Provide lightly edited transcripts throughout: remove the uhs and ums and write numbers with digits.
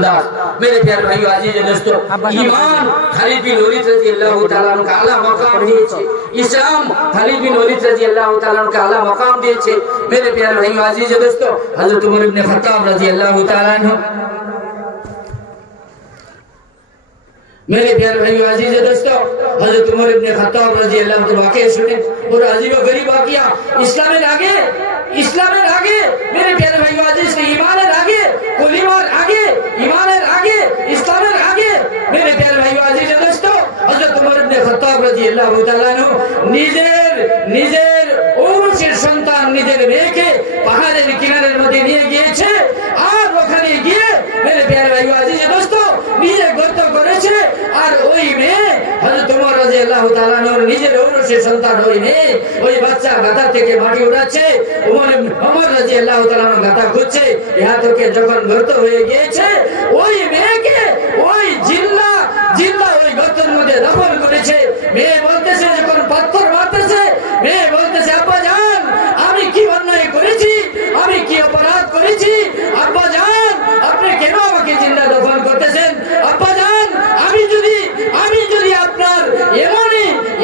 अंदाज। मेरे प्यारे भाइयों अजीज दोस्तों, ईमान खालिद बिन वलीद रज़ियल्लाहु ताआला अन्हु का आला मकाम दिएছে, इस्लाम खालिद बिन वलीद रज़ियल्लाहु ताआला अन्हु का आला मकाम दिएছে। मेरे प्यारे भाइयों अजीज दोस्तों, हजरत उमर इब्न खत्ताब रज़ियल्लाहु ताआला अन्हु, मेरे प्यारे भाइयों अजीज दोस्तों, हजरत उमर इब्न खत्ताब रज़ियल्लाहु ताआला वाक़या सुने और अजीब व गरीब वाक़या इस्लामेर आगे मेरे प्यारे भाइयों अजीज ईमानेर आगे कलिमार आगे ईमानेर आगे इस्लामेर आगे मेरे प्यारे भाइयों अजीज दोस्तों, हजरत उमर इब्न खत्ताब रज़ियल्लाहु ताआला अन्हु নিজের ঔরসের সন্তান নিজের মেয়েকে পাহাড়ের কিনারের মধ্যে নিয়ে গিয়েছে আর ওখানে গিয়ে मेरे प्यारे भाइयों अजीज दोस्तों নিজে গর্ত করেছে আর ওই মেয়ে হযরত ওমর রাদিয়াল্লাহু তাআলা নূর নিজের ঔরসের সন্তান ওই মেয়ে ওই বাচ্চা গাদা থেকে মাটি উড়াচ্ছে। ওমর রাদিয়াল্লাহু তাআলা গাদা খুঁজছে, ইহা থেকে যখন গর্ত হয়ে গিয়েছে ওই মেয়েকে ওই জিল্লা ওই গর্তের মধ্যে দাফন করেছে। মেয়ে বলতেছে, যখন পাথর মারতেছে মেয়ে বলতেছে, আব্বা জান আমি কি অন্যায় করেছি, আমি কি অপরাধ করেছি, আব্বা জান আপনি কেন আমাকে জিন্দা দফন করতেছেন, আব্বা জান আমি যদি আপনার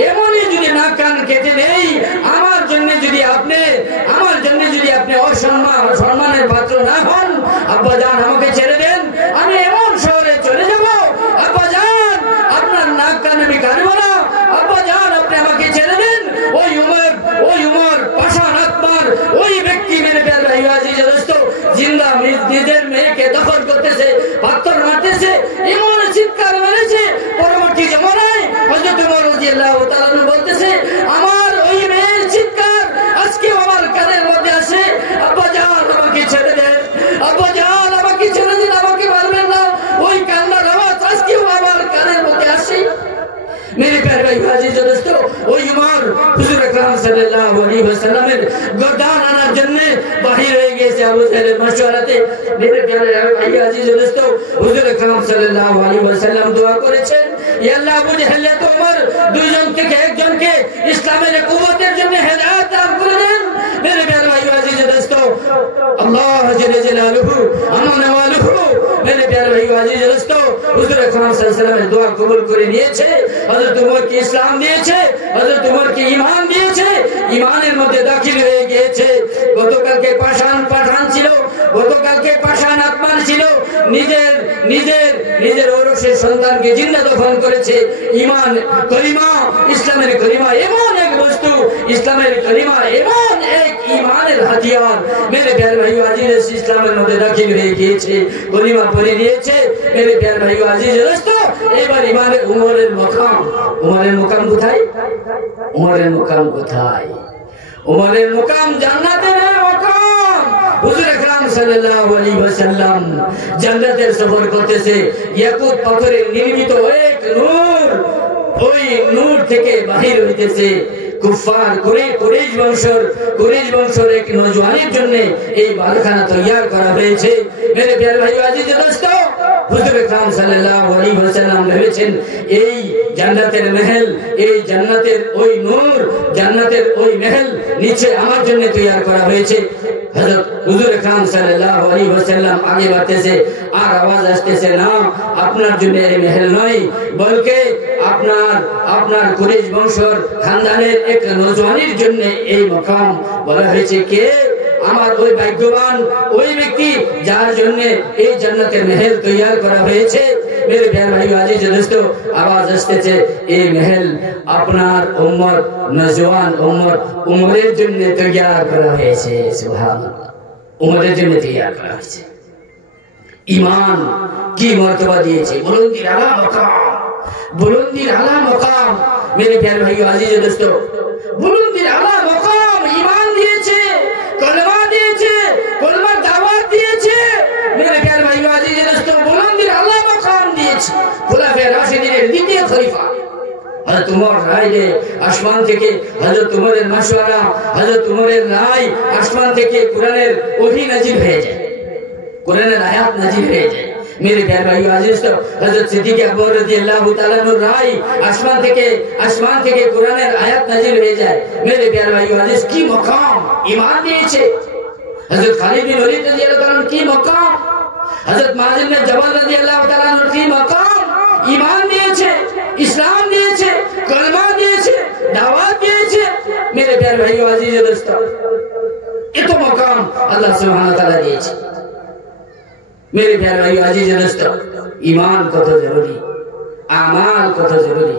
এমনই যদি নাক কান কেটে নেই আমার জন্য যদি আপনি সম্মানের পাত্র না হন, আব্বা জান আমাকে ছেড়ে দেন, আমি এমন শহরে চলে যাব, আব্বা জান আপনার নাক কান আমি কাটবো না, আব্বা জান আপনি আমাকে ছেড়ে দেন। ওই উমর পাষাণ আত্মার ওই ব্যক্তি মেরে প্যার ভাই আজিজ দোস্তো জিন্দা নিজের মেয়েকে দখল করতেছে, পাথর মারতেছে, এমন চিৎকার মেরেছে। পরবর্তী জমানায় হযরত ওমর রাদিয়াল্লাহু তাআলা বলতেছে, আমার ওই মেয়ের চিৎকার আজকে আমার কানের মধ্যে আসে, আব্বা জান আমাকে ছেড়ে দেন, আব্বা জান আমাকে ছেড়ে দেন, আমাকে মারবেন না। ওই কান্নার আওয়াজ আজকেও আমার কানের মধ্যে আসে। मेरे प्यारे भाई अजीज दोस्तों, ওই উমর হুজুর আকরাম সাল্লাল্লাহু আলাইহি ওয়াসাল্লামের গর্দান আনার জন্য বাহির হয়ে গেছে আবু জাহেলের মাশওয়ারাতে। मेरे प्यारे भाई अजीज दोस्तों, হুজুর আকরাম সাল্লাল্লাহু আলাইহি ওয়াসাল্লাম দোয়া করেছেন, ইয়া আল্লাহ আবু জাহেল তো উমর দুইজন থেকে একজনকে ইসলামের কুওয়াতের জন্য হেদায়েত দান করে দেন। मेरे प्यारे भाई अजीज दोस्तों, আল্লাহ জল্লে জালালুহু আমান ওয়ালুহু मेरे प्यारे भाई अजीज दोस्तों, হুজুর আকরাম সাল্লাল্লাহু আলাইহি ওয়াসাল্লামের দোয়া কবুল করে নিয়েছে। হযরত উমরকে ইসলাম দিয়েছে, হযরত উমরকে ঈমান দিয়েছে, ঈমানের মধ্যে দাখিল হয়ে গিয়েছে। গতকালকে পাঠান ছিল, গতকালকে পাষাণ আত্মার ছিল, নিজের ঔরসের সন্তানকে জিন্দা দফন করেছে। ঈমান কলিমা, ইসলামের কলিমা এমন এক বস্তু, ইসলামের কলিমা এমন এক ঈমানের হাতিয়ার। मेरे प्यारे भाई अजीज ইসলামের মধ্যে দাখিল হয়ে গিয়েছে, কলিমা পড়ে নিয়েছে। मेरे प्यारे भाई अजीज दोस्तों, এবার ঈমানের উমরের মুকাম কোথায়? উমরের মুকাম কোথায়? উমরের মুকাম জান্নাতের মুকাম। হুজুর আকরাম সাল্লাল্লাহু আলাইহি ওয়াসাল্লাম জান্নাতের সফর করতেছে, ইয়াকুত পাথরের নির্মিত এক নূর, ওই নূর থেকে বাহির হইতেছে। কুফার কুরাইশ বংশের এক নওজওয়ানের জন্য এই বালখানা তৈয়ার করা হয়েছে। मेरे प्यारे भाई अजीज दोस्तों, হুজুর আকরাম সাল্লাল্লাহু আলাইহি ওয়াসাল্লাম ভেবেছেন এই জান্নাতের মহল, এই জান্নাতের ওই নূর, জান্নাতের ওই মহল নিচে আমার জন্য তৈয়ার করা হয়েছে। হযরত হুজুর আকরাম সাল্লাল্লাহু আলাইহি ওয়াসাল্লাম আগে বাড়তেছে আর আওয়াজ আসতেছে, না আপনার জন্য এই মহল নয়, বলকে আপনার কুরাইশ বংশের খানদানের এক নওজওয়ানের জন্য এই মাকাম বলা হয়েছে। কে? আমার ওই ভাগ্যবান ওই ব্যক্তি যার জন্য এই জান্নাতের মহল তৈয়ার করা হয়েছে। मेरे प्यारे भाई अजीज दोस्तों, आवाज আসতেছে এই মহল আপনার উম্মত নওজওয়ান উমরের জন্য তৈয়ার করা হয়েছে। সুবহানাল্লাহ, উমরের জন্য তৈয়ার করা হয়েছে। ঈমান কি মর্তবা দিয়েছে, বুলন্দির আলা মাকাম। मेरे प्यारे भाई अजीज दोस्तों, বুলন্দির আলা মাকাম ঈমান দিয়েছে, কলমা দিয়েছে, কলমার দাওয়াত দিয়েছে। मेरे प्यारे भाई अजीज दोस्तों, বুলন্দির আলা মাকাম দিয়েছে। খুলাফায়ে রাশিদিনের দ্বিতীয় খলিফা হযরত উমর রায় আসমান থেকে, হযরত উমরের মাশওয়ারা, হযরত উমরের রায় আসমান থেকে কোরআনের ওহী নাজিল হয়ে যায়, কোরআনের আয়াত নাজিল হয়ে যায়। मेरे प्यारे भाई अजीज तो हजरत सिद्दीक আকবর রাদিয়াল্লাহু তাআলা নূর রায় আসমান থেকে কোরআনের আয়াত নাজিল হয়ে যায়। मेरे प्यारे भाई अजीज কি মাকাম ঈমান দিয়েছে। হযরত খালিদ বিন ওলীদ রাদিয়াল্লাহু তাআলা কি মাকাম, হযরত মুআয ইবনে জাবাল রাদিয়াল্লাহু তাআলা আনহু কি মাকাম ঈমান দিয়েছে, ইসলাম দিয়েছে, কলমা দিয়েছে, দাওয়াত দিয়েছে। मेरे प्यारे भाइयों अजीज दोस्तों, ये तो मकाम अल्लाह सुब्हानाहु व तआला दिए। मेरे प्यारे भाइयों अजीज दोस्तों, ईमान कत जरूरी, आमाल कत जरूरी।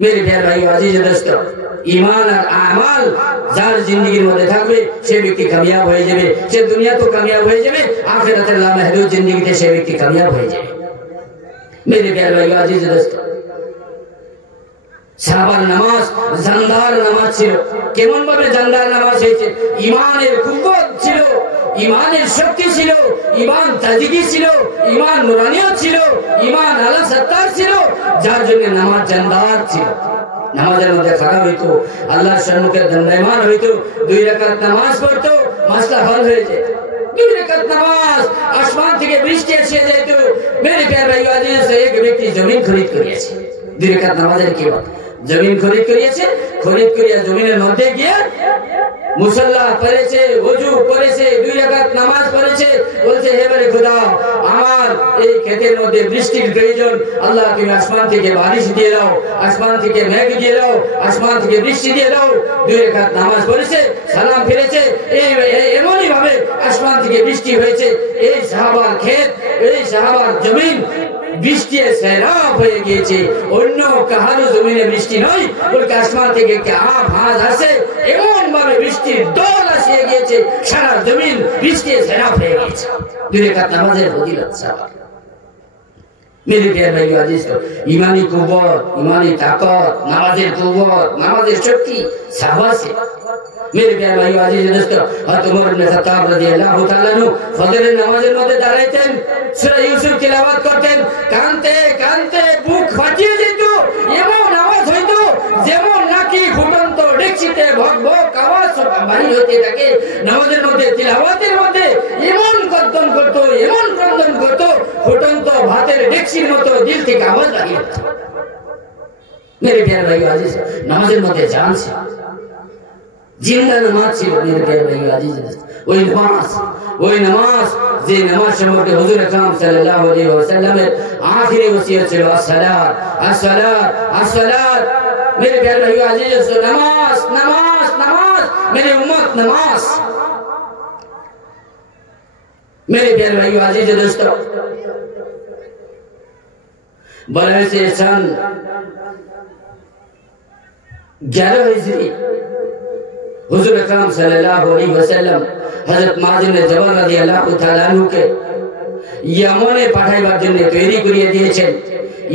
मेरे प्यारे भाइयों अजीज दोस्तों, ईमान और आमाल जार जिंदगी मध्य থাকবে সে ব্যক্তি কামিয়াব হয়ে যাবে। সে দুনিয়া তো কামিয়াব হয়ে যাবে, আখিরাতের লামাহদুদ জিন্দেগিতে সে ব্যক্তি কামিয়াব হয়ে যাবে। मेरे प्यारे भाइयों अजीज दोस्तों, সাহাবার নামাজ জানদার নামাজ ছিল। কেমন ভাবে জানদার নামাজ হয়েছে? ঈমানের কুওয়াত ছিল, ঈমানের শক্তি ছিল, ঈমান তাজগি ছিল, ঈমান নুরানিয়ত ছিল, ঈমান আলা সত্তার ছিল, যার জন্য নামাজ জানদার ছিল। নামাজের মধ্যে খারাপ হইতো, আল্লাহর সম্মুখে দণ্ডায়মান হইতো, 2 রাকাত নামাজ পড়তো, মাসলা হল হয়ে যেত। 2 রাকাত নামাজ, আসমান থেকে বৃষ্টি এসে যেত। मेरे प्यारे भाइयों अजीज, एक व्यक्ति जमीन खरीद करिয়েছে 2 রাকাত নামাজের কি বাত? जमीन खरीद करिয়েছে, खरीद करिया जमीনের মধ্যে গিয়ে মুসাল্লা পড়েছে, ওযু করেছে, 2 রাকাত নামাজ পড়েছে, বলছে হে বলে খোদা, আমার এই ক্ষেতের মধ্যে বৃষ্টির প্রয়োজন, আল্লাহ তুমি আসমান থেকে বারিশ দিয়ে দাও, আসমান থেকে মেঘ দিয়ে দাও, আসমান থেকে বৃষ্টি দিয়ে দাও। 2 রাকাত নামাজ পড়েছে, সালাম ফিরেছে, এমনই ভাবে আসমান থেকে বৃষ্টি হয়েছে। এই সাহাবার ক্ষেত, এই সাহাবার জমিন বৃষ্টি সেরাব হয়ে গিয়েছে। অন্য কাহারো জমিনে বৃষ্টি নয়, বলতে আসমান থেকে ভাঁজ আসে, এমন ভাবে বৃষ্টির দল আসিয়ে গিয়েছে, সারা জমিন বৃষ্টি সেরাব হয়ে গিয়েছে। 2 রাকাত নামাজের ফজিলত সাহাবা। मेरे प्यारे भाइयों अजीज, ईमानी कुव्वत, ईमानी ताकत, नमाजेर कुव्वत, नमाजेर शक्ति साहबा से। मेरे प्यारे भाइयों अजीज दोस्तों, हज़रत उमर इब्ने खत्ताब রাদিয়াল্লাহু তাআলা আনহু ফজরের নামাজের মধ্যে দাঁড়াইতেন, সূরা ইউসুফ তিলাওয়াত করতেন, কানতে কানতে বুক ফাটিয়ে যেত। এমন আওয়াজ হইতো যেমন নাকি ফুটন্ত ডেকচিতে ভক ভক আওয়াজ বাড়ি হইতে থাকে। নামাজের মধ্যে তিলাওয়াতের মধ্যে এমন কর্তন করতো, এমন ক্রন্দন করতো, ফুটন্ত ভাতের ডেকচির মতো দিল থেকে আওয়াজ লাগিয়ে যেত। मेरे प्यारे भाइयों अजीज, নামাজের মধ্যে জান ছিল, জিন্দা নামাজ ছিল। मेरे प्यारे भाइयों अजीज, ওই নামাজ যে নামাজ সম্পর্কে হুজুর আকরাম সাল্লাল্লাহু আলাইহি ওয়াসাল্লামের আখিরি ওসিয়ত ছিল, আসসালাত আসসালাত আসসালাত। मेरे प्यारे भाइयों अजीज, नमाज नमाज नमाज, मेरी उम्मत नमाज। मेरे प्यारे भाइयों अजीज दोस्तों, बरह से सन 11 हिजरी হুজুর আকরাম সাল্লাল্লাহু আলাইহি ওয়াসাল্লাম হযরত মুআয ইবনে জাবাল রাদিয়াল্লাহু তাআলা আনহুকে ইয়ামানে পাঠাইবার জন্য তৈরি করিয়ে দিয়েছেন।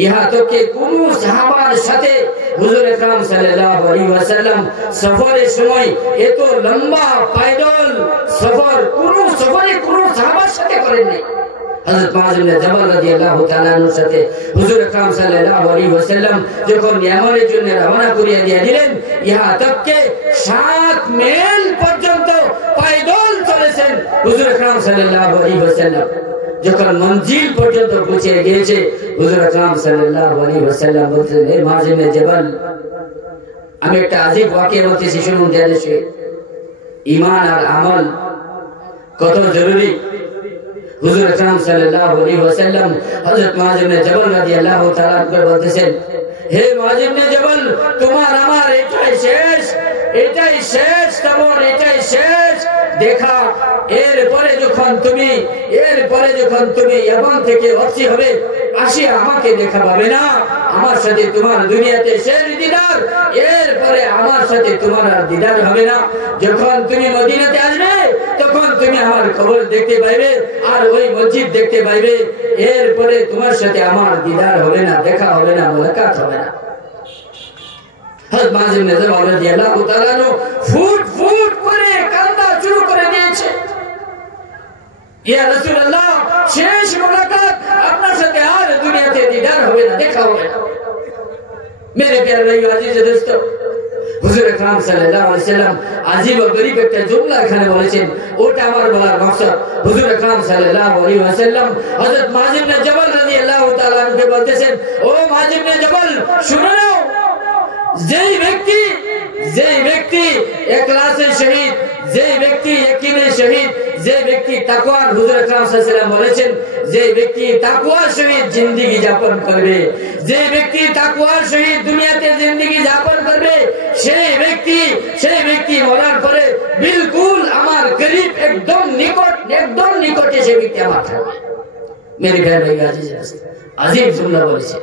ইহা তো কে কোন সাহাবার সাথে হুজুর আকরাম সাল্লাল্লাহু আলাইহি ওয়াসাল্লাম সফরের সময় এত লম্বা পায়দল সফর কোন সাহাবার সাথে করেননি। হযরত মুআয ইবনে জাবাল রাদিয়াল্লাহু তাআলা আনহুর সাথে হুজুর আকরাম সাল্লাল্লাহু আলাইহি ওয়াসাল্লাম যখন ইয়ামানের জন্য রওনা করিয়ে দিয়ে দিলেন, ইহা তককে 7 মাইল পর্যন্ত পায়দল চলেছেন হুজুর আকরাম সাল্লাল্লাহু আলাইহি ওয়াসাল্লাম। যখন মঞ্জিল পর্যন্ত পৌঁছে গিয়েছে, হুজুর আকরাম সাল্লাল্লাহু আলাইহি ওয়াসাল্লাম বলছেন, হে মুআয ইবনে জাবাল, আমি একটা আজীব ওয়াকিয়া বলতেছি, শুনুন ধ্যানে সে। ঈমান আর আমল কত জরুরি। হুজুর আকরাম সাল্লাল্লাহু আলাইহি ওয়াসাল্লাম হযরত মুআয ইবনে জাবাল রাদিয়াল্লাহু তাআলা আনহু বলতেছেন, হে মুআয ইবনে জাবাল, তোমার আমার এটাই শেষ, এটাই শেষ, তোমার এটাই শেষ দেখা। এরপরে যখন তুমি ইয়ামান থেকে ওয়াসি হবে, আসি আমাকে দেখা পাবে না, আমার সাথে তোমার দুনিয়াতে শেষ দিদার, এরপরে আমার সাথে তোমার আর দিদার হবে না। যখন তুমি মদিনাতে আসবে, তখন তুমি আমার কবর দেখতে পাইবে আর ওই মসজিদ দেখতে পাইবে, এরপরে তোমার সাথে আমার দিদার হবে না, দেখা হবে না, মুলাকাত হবে না। হযরত মুআয ইবনে জাবাল রাদিয়াল্লাহু তাআলা ফুট ফুট করে কান্না শুরু করে দিয়েছে, ইয়া রাসূলুল্লাহ, শেষ মুলাকাত, আপনার সাথে আর দুনিয়াতে দিদার হবে না, দেখা হবে না। मेरे प्यारे भाइयों अजीज दोस्तों, হুজুর আকরাম সাল্লাল্লাহু আলাইহি ওয়াসাল্লাম আজীব ও গরীব একটা জুমলা এখানে বলেছেন, ওটা আমার বলার মাকসাদ। হুজুর আকরাম সাল্লাল্লাহু আলাইহি ওয়াসাল্লাম হযরত মুআয ইবনে জাবাল রাদিয়াল্লাহু তাআলা আনহুকে বলতেছেন, ও মুআয ইবনে জাবাল, শুনো, যেই ব্যক্তি যে ব্যক্তি ইখলাসে শহীদ, যে ব্যক্তি ইয়াকিনে শহীদ, যে ব্যক্তি তাকওয়ার, হুজুর আকরাম সাল্লাল্লাহু আলাইহি ওয়াসাল্লাম বলেছেন যে ব্যক্তি তাকওয়ার শহীদ জিন্দেগি যাপন করবে, যে ব্যক্তি তাকওয়ার শহীদ দুনিয়াতে জিন্দেগি যাপন করবে, সেই ব্যক্তি মরার পরে বিলকুল আমার করিব, একদম নিকটে সে ব্যক্তি আমার থাকবে। मेरे प्यारे भाई अजीब जुमला বলেছে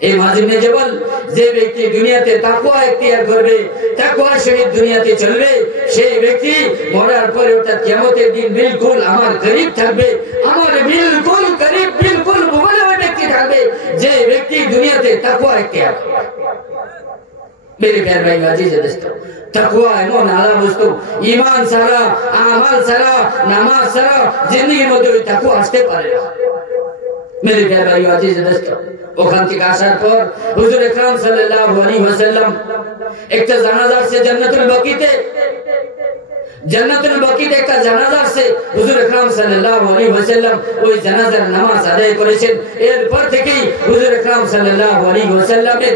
এই মাজিমে জবল, যে ব্যক্তি দুনিয়াতে তাকওয়া ইখতিয়ার করবে, তাকওয়া শহীদ দুনিয়াতে চলবে, সেই ব্যক্তি মরার পরে অর্থাৎ কিয়ামতের দিন বিলকুল আমার করিব থাকবে, আমার বিলকুল করিব, বিলকুল বগলে ওই ব্যক্তি থাকবে যে ব্যক্তি দুনিয়াতে তাকওয়া ইখতিয়ার করবে। मेरे प्यारे भाई अजीज दोस्तों, तकवा एमन आला बस्तु, ईमान सारा, आमाल सारा, नामाज सारा जिंदगीर मধ্যে ওই তাকওয়া আসতে পারে না। मेरे प्यारे भाई अजीज दोस्तों, ওখান থেকে আসার পর হুজুর আকরাম সাল্লাল্লাহু আলাইহি ওয়াসাল্লাম একটা জানাজা আছে জান্নাতুল বাকিতে একটা জানাজা আছে, হুজুর আকরাম সাল্লাল্লাহু আলাইহি ওয়াসাল্লাম ওই জানাজার নামাজ আদায় করেছেন। এরপর থেকেই হুজুর আকরাম সাল্লাল্লাহু আলাইহি ওয়াসাল্লামের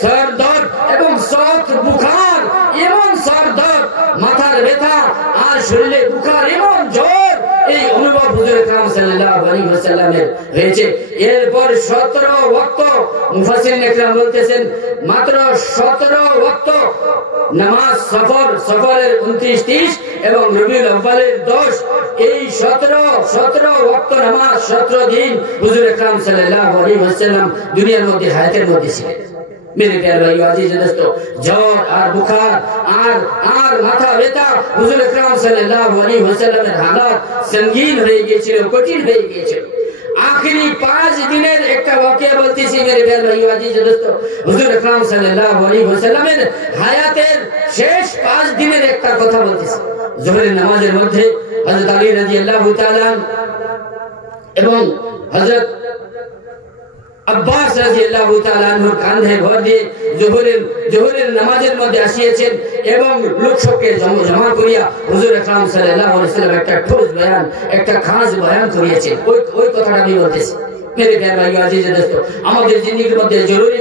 সরদর্দ এবং সত বুখার, এমন সরদর্দ, মাথার ব্যথা আর শরীরে বুখার এমন জ্বর, এই অনুভব হুজুর আকরাম সাল্লাল্লাহু আলাইহি ওয়াসাল্লামের হয়েছে। এরপর 17 ওয়াক্ত, মুফাসসিরিন একরাম বলতেছেন মাত্র 17 ওয়াক্ত নামাজ, সফরের 29-30 এবং রবিউল আউয়ালের 10, এই 17 ওয়াক্ত নামাজ 17 দিন হুজুর আকরাম সাল্লাল্লাহু আলাইহি ওয়াসাল্লাম দুনিয়ার মধ্যে হায়াতের মধ্যে ছিলেন। मेरे प्यारे भाई अजीज दोस्तों, জ্বর আর বুখার আর মাথা ব্যথা, হুজুর আকরাম সাল্লাল্লাহু আলাইহি ওয়াসাল্লামের হালাত সঙ্গীন হয়ে গিয়েছিল, কঠিন হয়ে গিয়েছিল। आखिरी 5 দিনের একটা ওয়াকিয়া বলতেছি मेरे प्यारे भाई अजीज दोस्तों, হুজুর আকরাম সাল্লাল্লাহু আলাইহি ওয়াসাল্লামের হায়াতের শেষ 5 দিনের একটা কথা বলতেছি। জোহরের নামাজের মধ্যে হযরত আলী রাদিয়াল্লাহু তাআলা এবং হযরত আব্বাস রাদিয়াল্লাহু তাআলা আনহুর কাঁধে ভর দিয়ে জোহরের নামাজের মধ্যে আসিয়েছেন এবং লোকসবকে জমা করিয়া হুজুর আকরাম সাল্লাল্লাহু আলাইহি ওয়াসাল্লাম একটা ঠোস বয়ান, একটা খাস বয়ান করিয়েছেন। ওই কথাটা আমি বলতেছি। मेरे प्यारे भाई अजीज दोस्तों, আমাদের জিন্দেগির মধ্যে জরুরি,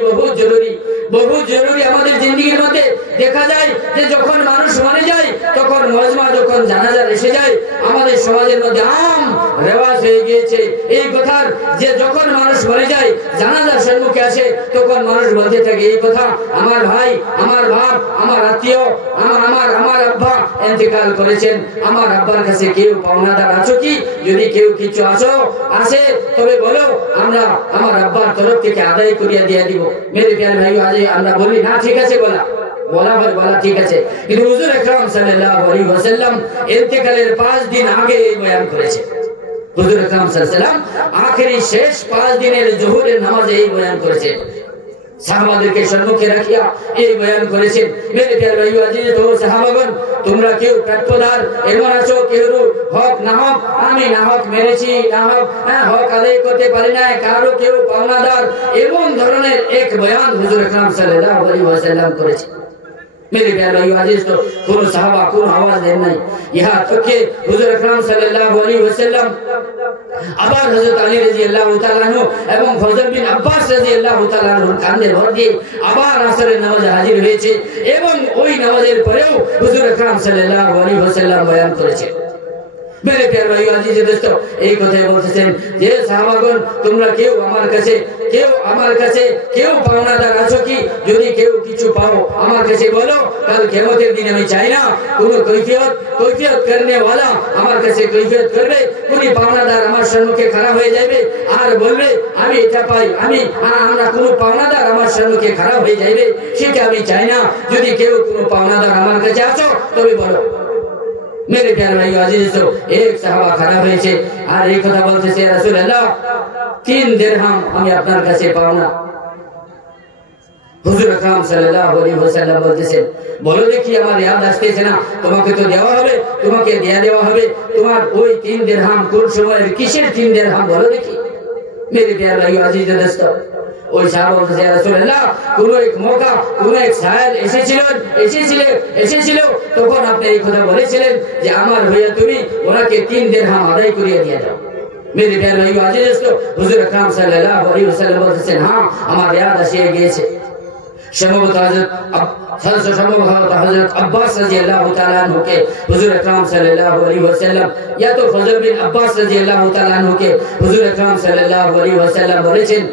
বহুত জরুরি আমাদের জিন্দেগির মধ্যে দেখা যায় যে যখন মানুষ মারা যায়, তখন মজমা, যখন জানাজা এসে যায়, আমাদের সমাজের মধ্যে আম রেওয়াজ হয়ে গিয়েছে এই কথার যে যখন মানুষ মরে যায়, জানাজার সম্মুখে আসে, তখন মানুষ বলতে থাকে এই কথা, আমার ভাই, আমার বাপ, আমার আত্মীয়, আমার আব্বা ইন্তেকাল করেছেন, আমার আব্বার কাছে কেউ পাওনাদার আছো কি? যদি কেউ কিছু আসে তবে বলো, আমরা আমার আব্বার তরফ থেকে আদায় করিয়া দিয়ে দিব। मेरे प्यारे भाई आज আমরা বলি না, ঠিক আছে বলা ঠিক আছে, কিন্তু হুজুর আকরাম সাল্লাল্লাহু আলাইহি ওয়াসাল্লাম ইন্তেকালের 5 দিন আগে এই বয়ান করেছে। হুজুর আকরাম সাল্লাল্লাহু আলাইহি ওয়াসাল্লাম আখেরি শেষ 5 দিনের জোহরের নামাজে এই বয়ান করেছে, সাহাবাদেরকে সম্মুখে রাখিয়া এই বয়ান করেছেন। मेरे प्यारे भाई अजीज तो সাহাবাগণ, তোমরা কেউ পেটপদার এমন আছো, কেউ হক না হক, আমি না হক মেরেছি, না হক আদায় করতে পারি না, কারো কেউ পাওনাদার, এমন ধরনের এক বয়ান হুজুর আকরাম সাল্লাল্লাহু আলাইহি ওয়াসাল্লাম করেছে। मेरे प्यारे भाई अजीज तो কোন সাহাবা কোন আওয়াজ দেন নাই, ইহা থেকে হুজুর আকরাম সাল্লাল্লাহু আলাইহি ওয়াসাল্লাম আবার হযরত আলী রাদিয়াল্লাহু তাআলা আনহু এবং ফজল বিন আব্বাস রাদিয়াল্লাহু তাআলা আনহুর কাঁধে ভর দিয়ে আবার আসরের নামাজে হাজির হয়েছে এবং ওই নামাজের পরেও হুজুর আকরাম সাল্লাল্লাহু আলাইহি ওয়াসাল্লাম বয়ান করেছে। मेरे प्यारे भाई अजीज दोस्तों, এই কথাই বলতেছেন যে সাহাবাগণ, তোমরা কেউ আমার কাছে কেউ পাওনাদার আছো কি? যদি কেউ কিছু পাও আমার কাছে বলো, কাল কিয়ামতের দিন আমি চাই না কোন কৈফিয়ত করনে वाला আমার কাছে কৈফিয়ত করবে, কোন পাওনাদার আমার সম্মুখে খাড়া হয়ে যাবে আর বলবে আমি এটা পাই, আমরা কোন পাওনাদার আমার সম্মুখে খাড়া হয়ে যাবে, সেটা আমি চাই না। যদি কেউ কোন পাওনাদার আমার কাছে আছো তবে বলো। मेरे प्यारे भाई अजीज तो एक साहबा खड़ा হয়েছে আর এই কথা বলতেছে, রাসূলুল্লাহ 3 দিরহাম আমি আপনার কাছে পাও না। হুজুর আকরাম সাল্লাল্লাহু আলাইহি ওয়াসাল্লাম বলতেছেন, বলো দেখি আমার ইয়াদ আসতেছে না, তোমাকে তো দেওয়া হবে, তোমাকে দেওয়া হবে, তোমার ওই 3 দিরহাম কোন সময়, কিসের 3 দিরহাম বলো দেখি। मेरे प्यारे भाई अजीज दोस्तों, ওই সাহাবা বলতেছে, রাসূলুল্লাহ কোন এক মৌকা, কোন এক সাহেব এসেছিল, তখন আপনি এই কথা বলেছিলেন যে আমার হইয়া তুমি ওনাকে 3 দিরহাম আদায় করিয়ে দিয়ে দাও। मेरे प्यारे भाई अजीज दोस्तों, হুজুর আকরাম সাল্লাল্লাহু আলাইহি ওয়াসাল্লাম বলতেছেন, হ্যাঁ আমার ইয়াদ আসে গিয়েছে। সম্ভবত हजरत अब्बास रजी अल्लाह ताला अन्हु के हुजूर अकरम सल्लल्लाहु अलैहि वसल्लम या तो फजल बिन अब्बास रजी अल्लाह ताला अन्हु के हुजूर अकरम सल्लल्लाहु अलैहि वसल्लम বলেছেন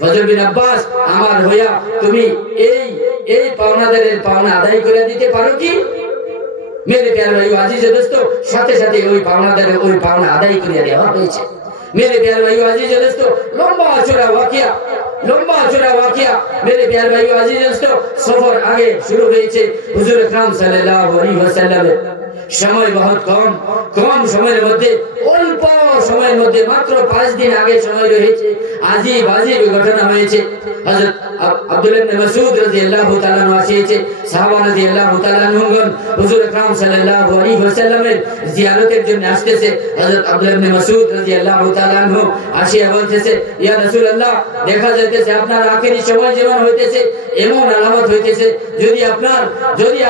ফজল বিন আব্বাস আমার হইয়া তুমি এই পাওনাদারের পাওনা আদায় করে দিতে পারো কি मेरे प्यारे भाइयों अजीज दोस्तों साथे साथे ওই পাওনাদারের ওই পাওনা আদায় করে দেওয়া হয়েছে मेरे प्यारे भाइयों अजीज दोस्तों लंबा चौड़ा वाकया मेरे प्यारे भाइयों अजीज दोस्तों सफर आगे शुरू হয়েছে হুজুর আকরাম সাল্লাল্লাহু আলাইহি ওয়াসাল্লামের সময় बहुत কম সময়ের মধ্যে অল্প সময়ের মধ্যে মাত্র 5 দিন আগে সময় রয়েছে আজিব ঘটনা হয়েছে হযরত আব্দুল্লাহ ইবনে মাসউদ রাদিয়াল্লাহু তাআলা আনহু আসিয়েছে সাহাবা রাদিয়াল্লাহু তাআলা আনহুগণ হুজুর আকরাম সাল্লাল্লাহু আলাইহি ওয়াসাল্লামের জিয়ারতের জন্য আসতেছে হযরত আব্দুল্লাহ ইবনে মাসউদ রাদিয়াল্লাহু তাআলা আনহু আসিয়া বলতেছে ইয়া রাসূলুল্লাহ দেখা যাইতেছে আপনার আখেরি সময় যেমন হইতেছে এমন আলামত হইতেছে যদি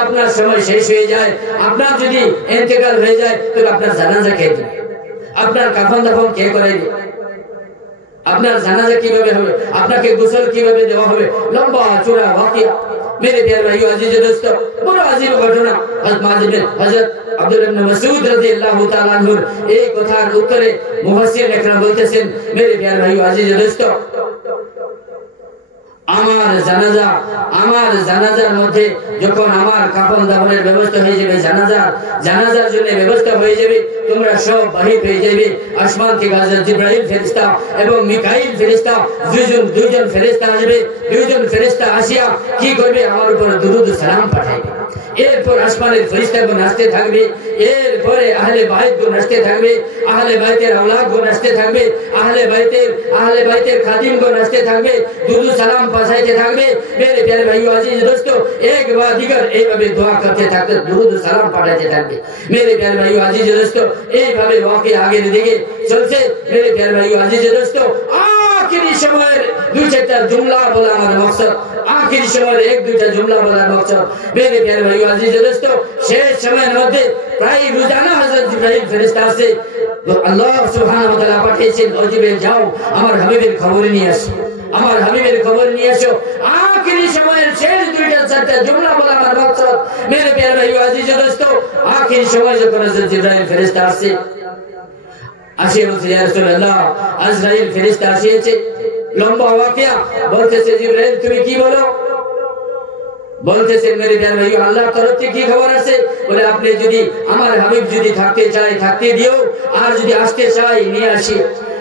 আপনার সময় শেষ হয়ে যায় আপনার যদি ইন্তেকাল হয়ে যায় তো আপনার জানাজা কে দিবে আপনার কাফন দাফন কে করাইবে আপনার জানাজা কিভাবে হবে আপনাকে গোসল কিভাবে দেওয়া হবে লম্বা চওড়া ওয়াকিয়া मेरे प्यारे भाइयों अजीज दोस्तों बड़ा अजीब घटना हजरत আব্দুল্লাহ ইবনে মাসউদ রাদিয়াল্লাহু তাআলা আনহু এই কথার উত্তরে মুফাসসির একরাম বলতেছেন मेरे प्यारे भाइयों अजीज दोस्तों আমার জানাজার মধ্যে যখন আমার কাফন দাফনের ব্যবস্থা হয়ে যাবে জানাজার জন্য ব্যবস্থা হয়ে যাবে তোমরা সব বাহির হয়ে যাবে আসমান থেকে হযরত জিবরাইল ফেরেশতা এবং মিকাইল ফেরেশতা দুইজন ফেরেশতা আসবে দুইজন ফেরেশতা আসিয়া কি করবে আমার উপর দুরূদ ও সালাম পাঠাবে এরপর আসমানের ফেরেশতাগণ আসতে থাকবে এরপরে আহলে বাইতগণ আসতে থাকবে আহলে বাইতের আওলাদগণ আসতে থাকবে আহলে বাইতের খাদিমগণ আসতে থাকবে দুরূদ সালাম পাঠাইতে থাকবে मेरे प्यारे भाइयों अजीज दोस्तों एक बार दिगर এইভাবে দোয়া করতে থাকবে দুরূদ ও সালাম পাঠাইতে থাকবে मेरे प्यारे भाइयों अजीज दोस्तों এইভাবে ওয়াকিয়া আগের দিকে চলছে मेरे प्यारे भाइयों अजीज दोस्तों आखिरी সময়ের দুই চারটা জুমলা বলা আমার মকসদ आखिरी সময়ের এক দুইটা জুমলা বলার মকসদ मेरे प्यारे भाइयों अजीज दोस्तों শেষ সময়ের মধ্যে প্রায় রোজানা হযরত জিবরাইল ফেরেশতা আসে আল্লাহ সুবহানাহু ওয়া তাআলা পাঠিয়েছেন ও জিবরাইল যাও আমার হাবিবের খবর নিয়ে আসো आखिरी সময়ের শেষ দুইটা চারটা জুমলা বলা আমার মকসদ मेरे प्यारे भाइयों अजीज दोस्तों आखिरी সময় যখন হযরত জিবরাইল ফেরেশতা আসে বলছে ইয়া রাসূলুল্লাহ আজরাইল ফেরেশতা আসিয়েছে লম্বা ওয়াকিয়া বলতেছে জিবরাইল তুমি কি বলো বলতেছেন मेरे प्यारे भाइयों আল্লাহর তরফ থেকে কি খবর আছে বলে আপনি যদি আমার হাবিব যদি থাকতে চায় থাকতে দিও আর যদি আসতে চায় নিয়ে আসি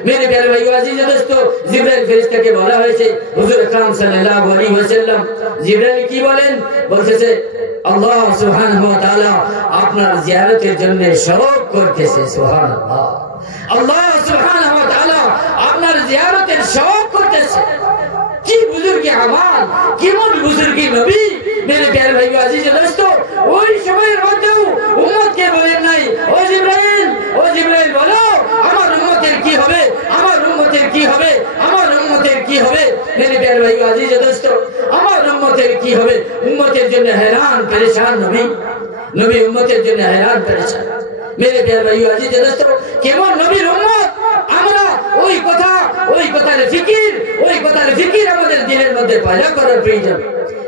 मेरे प्यारे भाइयों अजीज दोस्तों जिब्राइल फरिश्ता के বলা হয়েছে হুজুর আকরাম সাল্লাল্লাহু আলাইহি ওয়াসাল্লাম জিবরাইল কি বলেন বলতেছে আল্লাহ সুবহানাহু ওয়া তাআলা আপনার জিয়ারতের জন্য শরক করতেছে সুবহানাল্লাহ আল্লাহ সুবহানাহু ওয়া তাআলা আপনার জিয়ারতের শরক করতেছে কি বুজুর্গি আমাল কেমন বুজুর্গি নবী मेरे प्यारे भाइयों अजीज दोस्तों ওই সময়ের মধ্যে উম্মত কে বলেন নাই ও জিবরাইল বলো আমার উম্মতের কি হবে मेरे प्यारे भाइयों अजीज दोस्तों আমার উম্মতের কি হবে উম্মতের জন্য हैरान परेशान নবী উম্মতের জন্য हैरान परेशान मेरे प्यारे भाइयों अजीज दोस्तों কেমন নবীর উম্মত আমরা ওই কথার ফিকির আমাদের দিলের মধ্যে পয়দা করার প্রয়োজন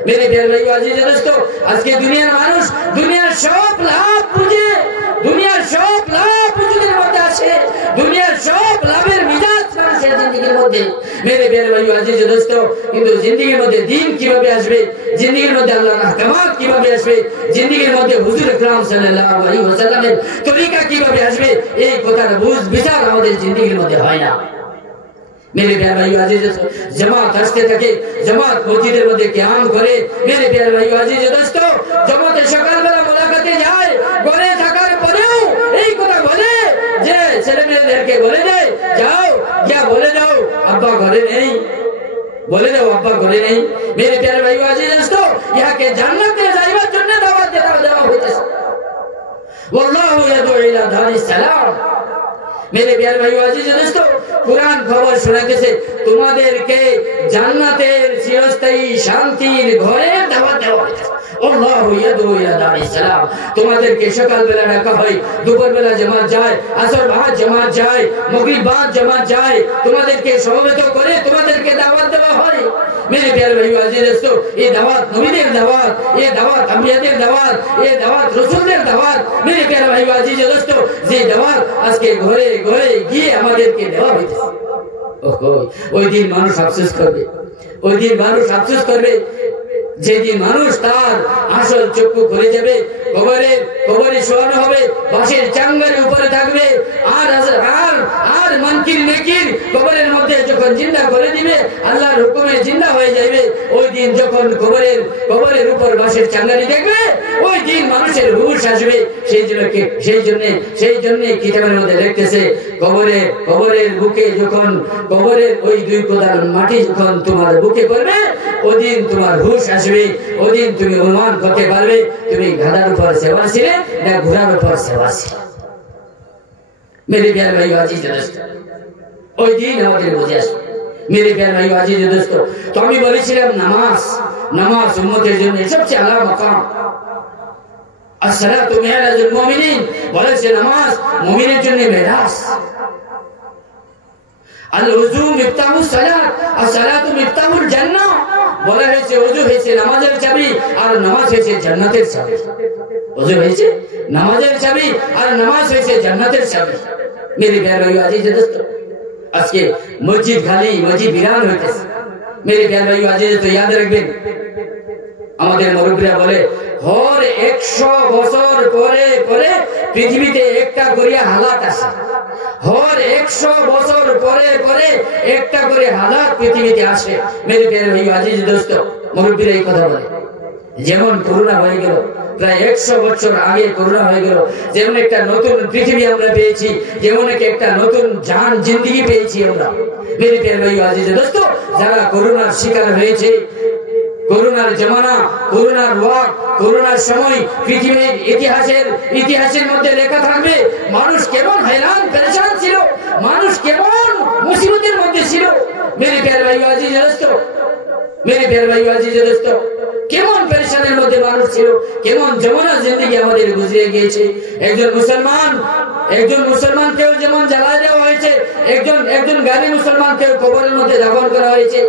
मेरे प्यारे भाइयों अजीज दोस्तों আজকে দুনিয়ার মানুষ দুনিয়ার সব লাভ বুঝে বুঝুদের মধ্যে আছে দুনিয়ার সব লাভের মিজাজ মানুষের জিন্দেগির মধ্যে मेरे प्यारे भाइयों अजीज दोस्तों কিন্তু জিন্দেগির মধ্যে দ্বীন কিভাবে আসবে জিন্দেগির মধ্যে আল্লাহর আহকামাত কিভাবে আসবে জিন্দেগির মধ্যে হুজুর আকরাম সাল্লাল্লাহু আলাইহি ওয়াসাল্লামের তরিকা কিভাবে আসবে এই কথার বুঝ বিচার আমাদের জিন্দেগির মধ্যে হয় না मेरे प्यारे भाइयों अजीज जमात আসতে থাকে जमात মসজিদের মধ্যে কিয়াম করে मेरे प्यारे भाइयों अजीज दोस्तों जमाতে সকালবেলা মোলাকাতে যায় ঘরে থাকার পরেও এই কথা বলে যে ছেলেমেয়েদেরকে বলে দেয় যাও গিয়া বলে দাও আব্বা ঘরে নেই मेरे प्यारे भाइयों अजीज दोस्तों ইয়াকে জান্নাতে যাইবার জন্য দাওয়াত দেওয়া হইতেছে ওয়াল্লাহু ইয়াদউ ইলা দারিস সালাম मेरे प्यारे भाइयों अजीज दोस्तों कुरान खबर শোনাতেছে তোমাদেরকে জান্নাতের চিরস্থায়ী শান্তির ঘরে দাওয়াত দেওয়া হয়েছে আল্লাহু ইয়াদউ ইলা দারিস সালাম তোমাদেরকে সকালবেলা ডাকা হয় দুপুরবেলা জামাত যায় আসর বাদ জামাত যায় মাগরিব বাদ জামাত যায় তোমাদেরকে সমবেত করে তোমাদেরকে দাওয়াত দেওয়া হয় मेरे प्यारे भाइयों अजीज दोस्तों, ये दावत नबीদের दावत, ये दावत अंबियाদের दावत, ये दावत রাসূলদের দাওয়াত। मेरे प्यारे भाइयों अजीज दोस्तों, যে দাওয়াত আজকে ঘরে ঘরে গিয়ে আমাদেরকে দেওয়া হইতেছে, ওই দিন মানুষ আফসোস করবে, ওই দিন মানুষ আফসোস করবে যেদিন মানুষ তার আসল চক্ষু খুলে যাবে, কবরে শোয়ানো হবে, বাঁশের চাঙ্গার উপরে থাকবে, আর মানকির নেকির কবরের মধ্যে যখন জিন্দা করে দিবে, আল্লাহর হুকুমে জিন্দা হয়ে যাবে। ওই দিন যখন কবরের উপর বাঁশের চাঙ্গারি দেখবে, ওই দিন মানুষের হুঁশ আসবে। সেই জন্য কিতাবের মধ্যে লিখতেছে, কবরের বুকে যখন কবরের ওই দুই কোদাল মাটি যখন তোমার বুকে পড়বে, ওই দিন তোমার হুঁশ আসবে, ওই দিন তুমি অনুমান করতে পারবে তুমি গাধার উপর সেবা ছিলে না ঘোড়ার উপর সেবা ছিলে। मेरे प्यारे भाइयों अजीज दोस्तों, ওই দিন আমাদের বুঝে আসবে। मेरे प्यारे भाइयों अजीज दोस्तों, তো আমি বলেছিলাম নামাজ উম্মতের জন্য সবচেয়ে আলা মাকাম। আসসালাতু মিরাজুল মুমিনিন, বলেছে নামাজ মুমিনের জন্য মেরাজ। আল উযু মিফতাহুস সালাত, as-সালাতু মিফতাহুল জান্নাহ, বলা হয়েছে ওযু হয়েছে নামাজের চাবি আর নামাজ হয়েছে জান্নাতের চাবি। ওযু হয়েছে নামাজের চাবি আর নামাজ হয়েছে জান্নাতের চাবি। मेरे प्यारे भाइयों अजीज दोस्तों, আজকে মসজিদ খালি, মসজিদ বিরান হইতেছে। मेरे प्यारे भाइयों अजीज तो याद রাখবেন, আমাদের মুরব্বিরা বলে হর 100 বছর পরে পরে পৃথিবীতে একটা করে হালাত আসে। হর 100 বছর পরে পরে একটা করে হালাত পৃথিবীতে আসে। मेरे प्यारे भाइयों अजीज दोस्तों, মুরব্বিরা এই কথা বলে। যেমন করোনা হয়ে গেল, প্রায় 100 বছর আগে করোনা হয়ে গেল, যেমন একটা নতুন পৃথিবী আমরা পেয়েছি, যেমন একটা নতুন জান জিন্দেগি পেয়েছি আমরা। मेरे प्यारे भाइयों अजीज दोस्तों, যারা করোনার শিকার হয়েছে, করোনার জামানা, করোনার ওয়াক, করোনার সময় পৃথিবীর ইতিহাসের মধ্যে লেখা থাকবে মানুষ কেমন हैरान परेशान ছিল, মানুষ কেমন মুসিবতের মধ্যে ছিল। मेरे प्यारे भाइयों अजीज दोस्तों, मेरे प्यारे भाइयों अजीज दोस्तों, কেমন পেরেশানির মধ্যে মানুষ ছিল, কেমন জামানা জিন্দেগি আমাদের গুজরে গিয়েছে। একজন মুসলমানকেও যেমন জ্বালা দেওয়া হয়েছে, একজন গানি মুসলমানকে কবরের মধ্যে দাফন করা হয়েছে।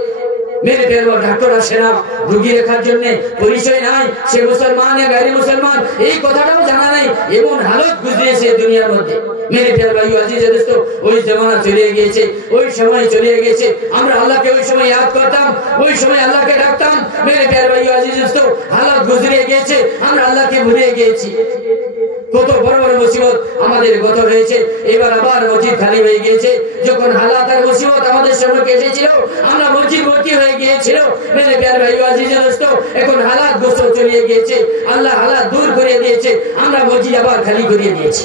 मेरे प्यारे डॉक्टर আসে না রোগী দেখার জন্য, পরিচয় নাই সে মুসলমান না গায়রি মুসলমান, এই কথাটাও জানা নাই, এমন হালত গুজরেছে দুনিয়ার মধ্যে। मेरे प्यारे भाइयों अजीज दोस्तों, ওই জামানা চলে গিয়েছে, ওই সময় চলে গিয়েছে। আমরা আল্লাহকে ওই সময় याद করতাম, ওই সময় আল্লাহকে ডাকতাম। मेरे प्यारे भाइयों अजीज दोस्तों, হালত গুজরে গিয়েছে, আমরা আল্লাহকে ভুলে গিয়েছি। কত বড় বড় মুসিবত আমাদের গত হয়েছে, এবার আবার মসজিদ খালি হয়ে গিয়েছে। যখন হালাত আর মুসিবত আমাদের সামনে এসেছিল, আমরা মসজিদ ভর্তি হয়ে গিয়েছিল। मेरे प्यारे भाइयों अजीज दोस्तों, এখন হালাত গোসল চলে গিয়েছে, আল্লাহ হালাত দূর করে দিয়েছে, আমরা মসজিদ আবার খালি করে দিয়েছি।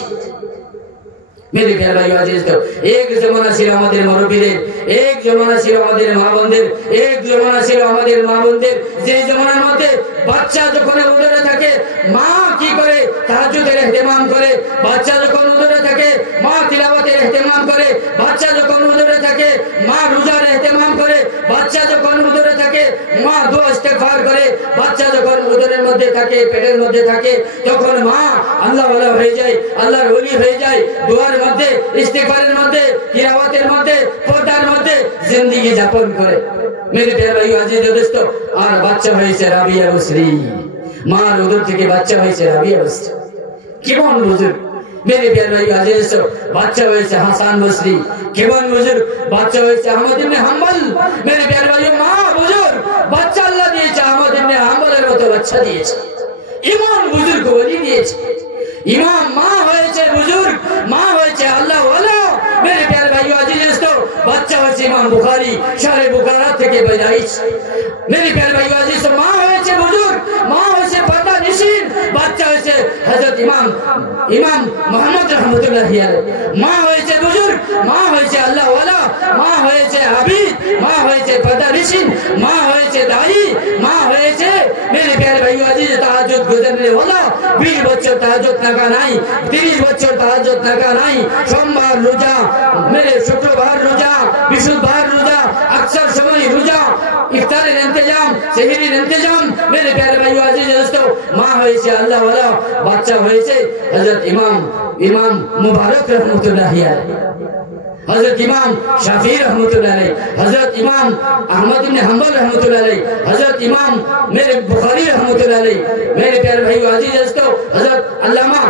मेरे प्यारे भाइयों अजीज दोस्तों, एक जमाना ছিল আমাদের মুরব্বিদের, এক জমানা ছিল আমাদের মা বোনদের, এক জমানা ছিল আমাদের মা বোনদের, যে জমানার মধ্যে বাচ্চা যখন উদরে থাকে মা কি করে তাহাজ্জুদের ইহতিমাম করে, বাচ্চা যখন উদরে থাকে মা তিলাওয়াতের ইহতিমাম করে, বাচ্চা যখন উদরে থাকে মা রোজার ইহতিমাম করে, বাচ্চা যখন উদরে থাকে মা দোয়া ইস্তেগফার করে, বাচ্চা যখন উদরের মধ্যে থাকে, পেটের মধ্যে থাকে, তখন মা আল্লাহ ওয়ালা হয়ে যায়, আল্লাহর ওলি হয়ে যায়। দোয়ার মধ্যে, ইস্তেগফারের মধ্যে, তিলাওয়াতের মধ্যে, পর্দার মধ্যে জিন্দেগি যাপন করে। मेरे प्यारे भाइयों अजीज दोस्तों, আর বাচ্চা হয়েছে রাবিয়া বসরি, মার উদর থেকে বাচ্চা হয়েছে রাবিয়া বসরি, কেমন বুজুর্গ। मेरे प्यारे भाइयों अजीज दोस्तों, বাচ্চা হয়েছে হাসান বসরি, কেমন বুজুর্গ। বাচ্চা হয়েছে আহমদ ইবনে হাম্বল। मेरे प्यारे भाइयों, মা বুজুর্গ, বাচ্চা আল্লাহ দিয়েছে, আহমদ ইবনে হাম্বলের মতো বাচ্চা দিয়েছে, এমন বুজুর্গ ওলি দিয়েছে। ইমাম মা হয়েছে বুজুর্গ, মা হয়েছে আল্লাহ ওয়ালা। मेरे प्यारे भाइयों अजीज दोस्तों, বাচ্চা হয়েছে ইমাম বুখারী, শারে বুখারা থেকে पैदाइश। मेरे प्यारे भाइयों अजीज दोस्तों, মা হয়েছে বুজুর্গ, মা হয়েছে পর্দা নিশিন, বাচ্চা হয়েছে হযরত ইমাম মুহাম্মদ রাহমাতুল্লাহি আলাইহি। মা হয়েছে বুজুর্গ, মা হয়েছে আল্লাহ ওয়ালা, মা হয়েছে আবিদ, মা হয়েছে পর্দা নিশিন, মা হয়েছে দায়ী, মা হয়েছে मेरे प्यारे भाइयों अजीज তাহাজ্জুদ গুজারনে ওয়ালা। 20 বছর তাহাজ্জুদ নাকা নাই, 30 বছর তাহাজ্জুদ নাকা নাই, সোমবার রোজা, मेरे शुक्रवार रोजा, बृहस्पतिवार रोजा, अक्सर समय रोजा, इफ्तारेर इंतजाम, सेहरीर इंतजाम। मेरे प्यारे भाइयों अजीज दोस्तों, माँ হয়েছে আল্লাহ ওয়ালা, বাচ্চা হয়েছে হযরত ইমাম মুবারক রাহমাতুল্লাহি আলাইহি। हजरत इमाम शाफी रहमतुल्लाह अलैह, हजरत इमाम अहमद इब्न हंबल रहमतुल्लाह अलैह, हजरत इमाम मेरे बुखारी रहमतुल्लाह अलैह, मेरे प्यारे भाई अजीज दोस्तों हजरत अल्लामा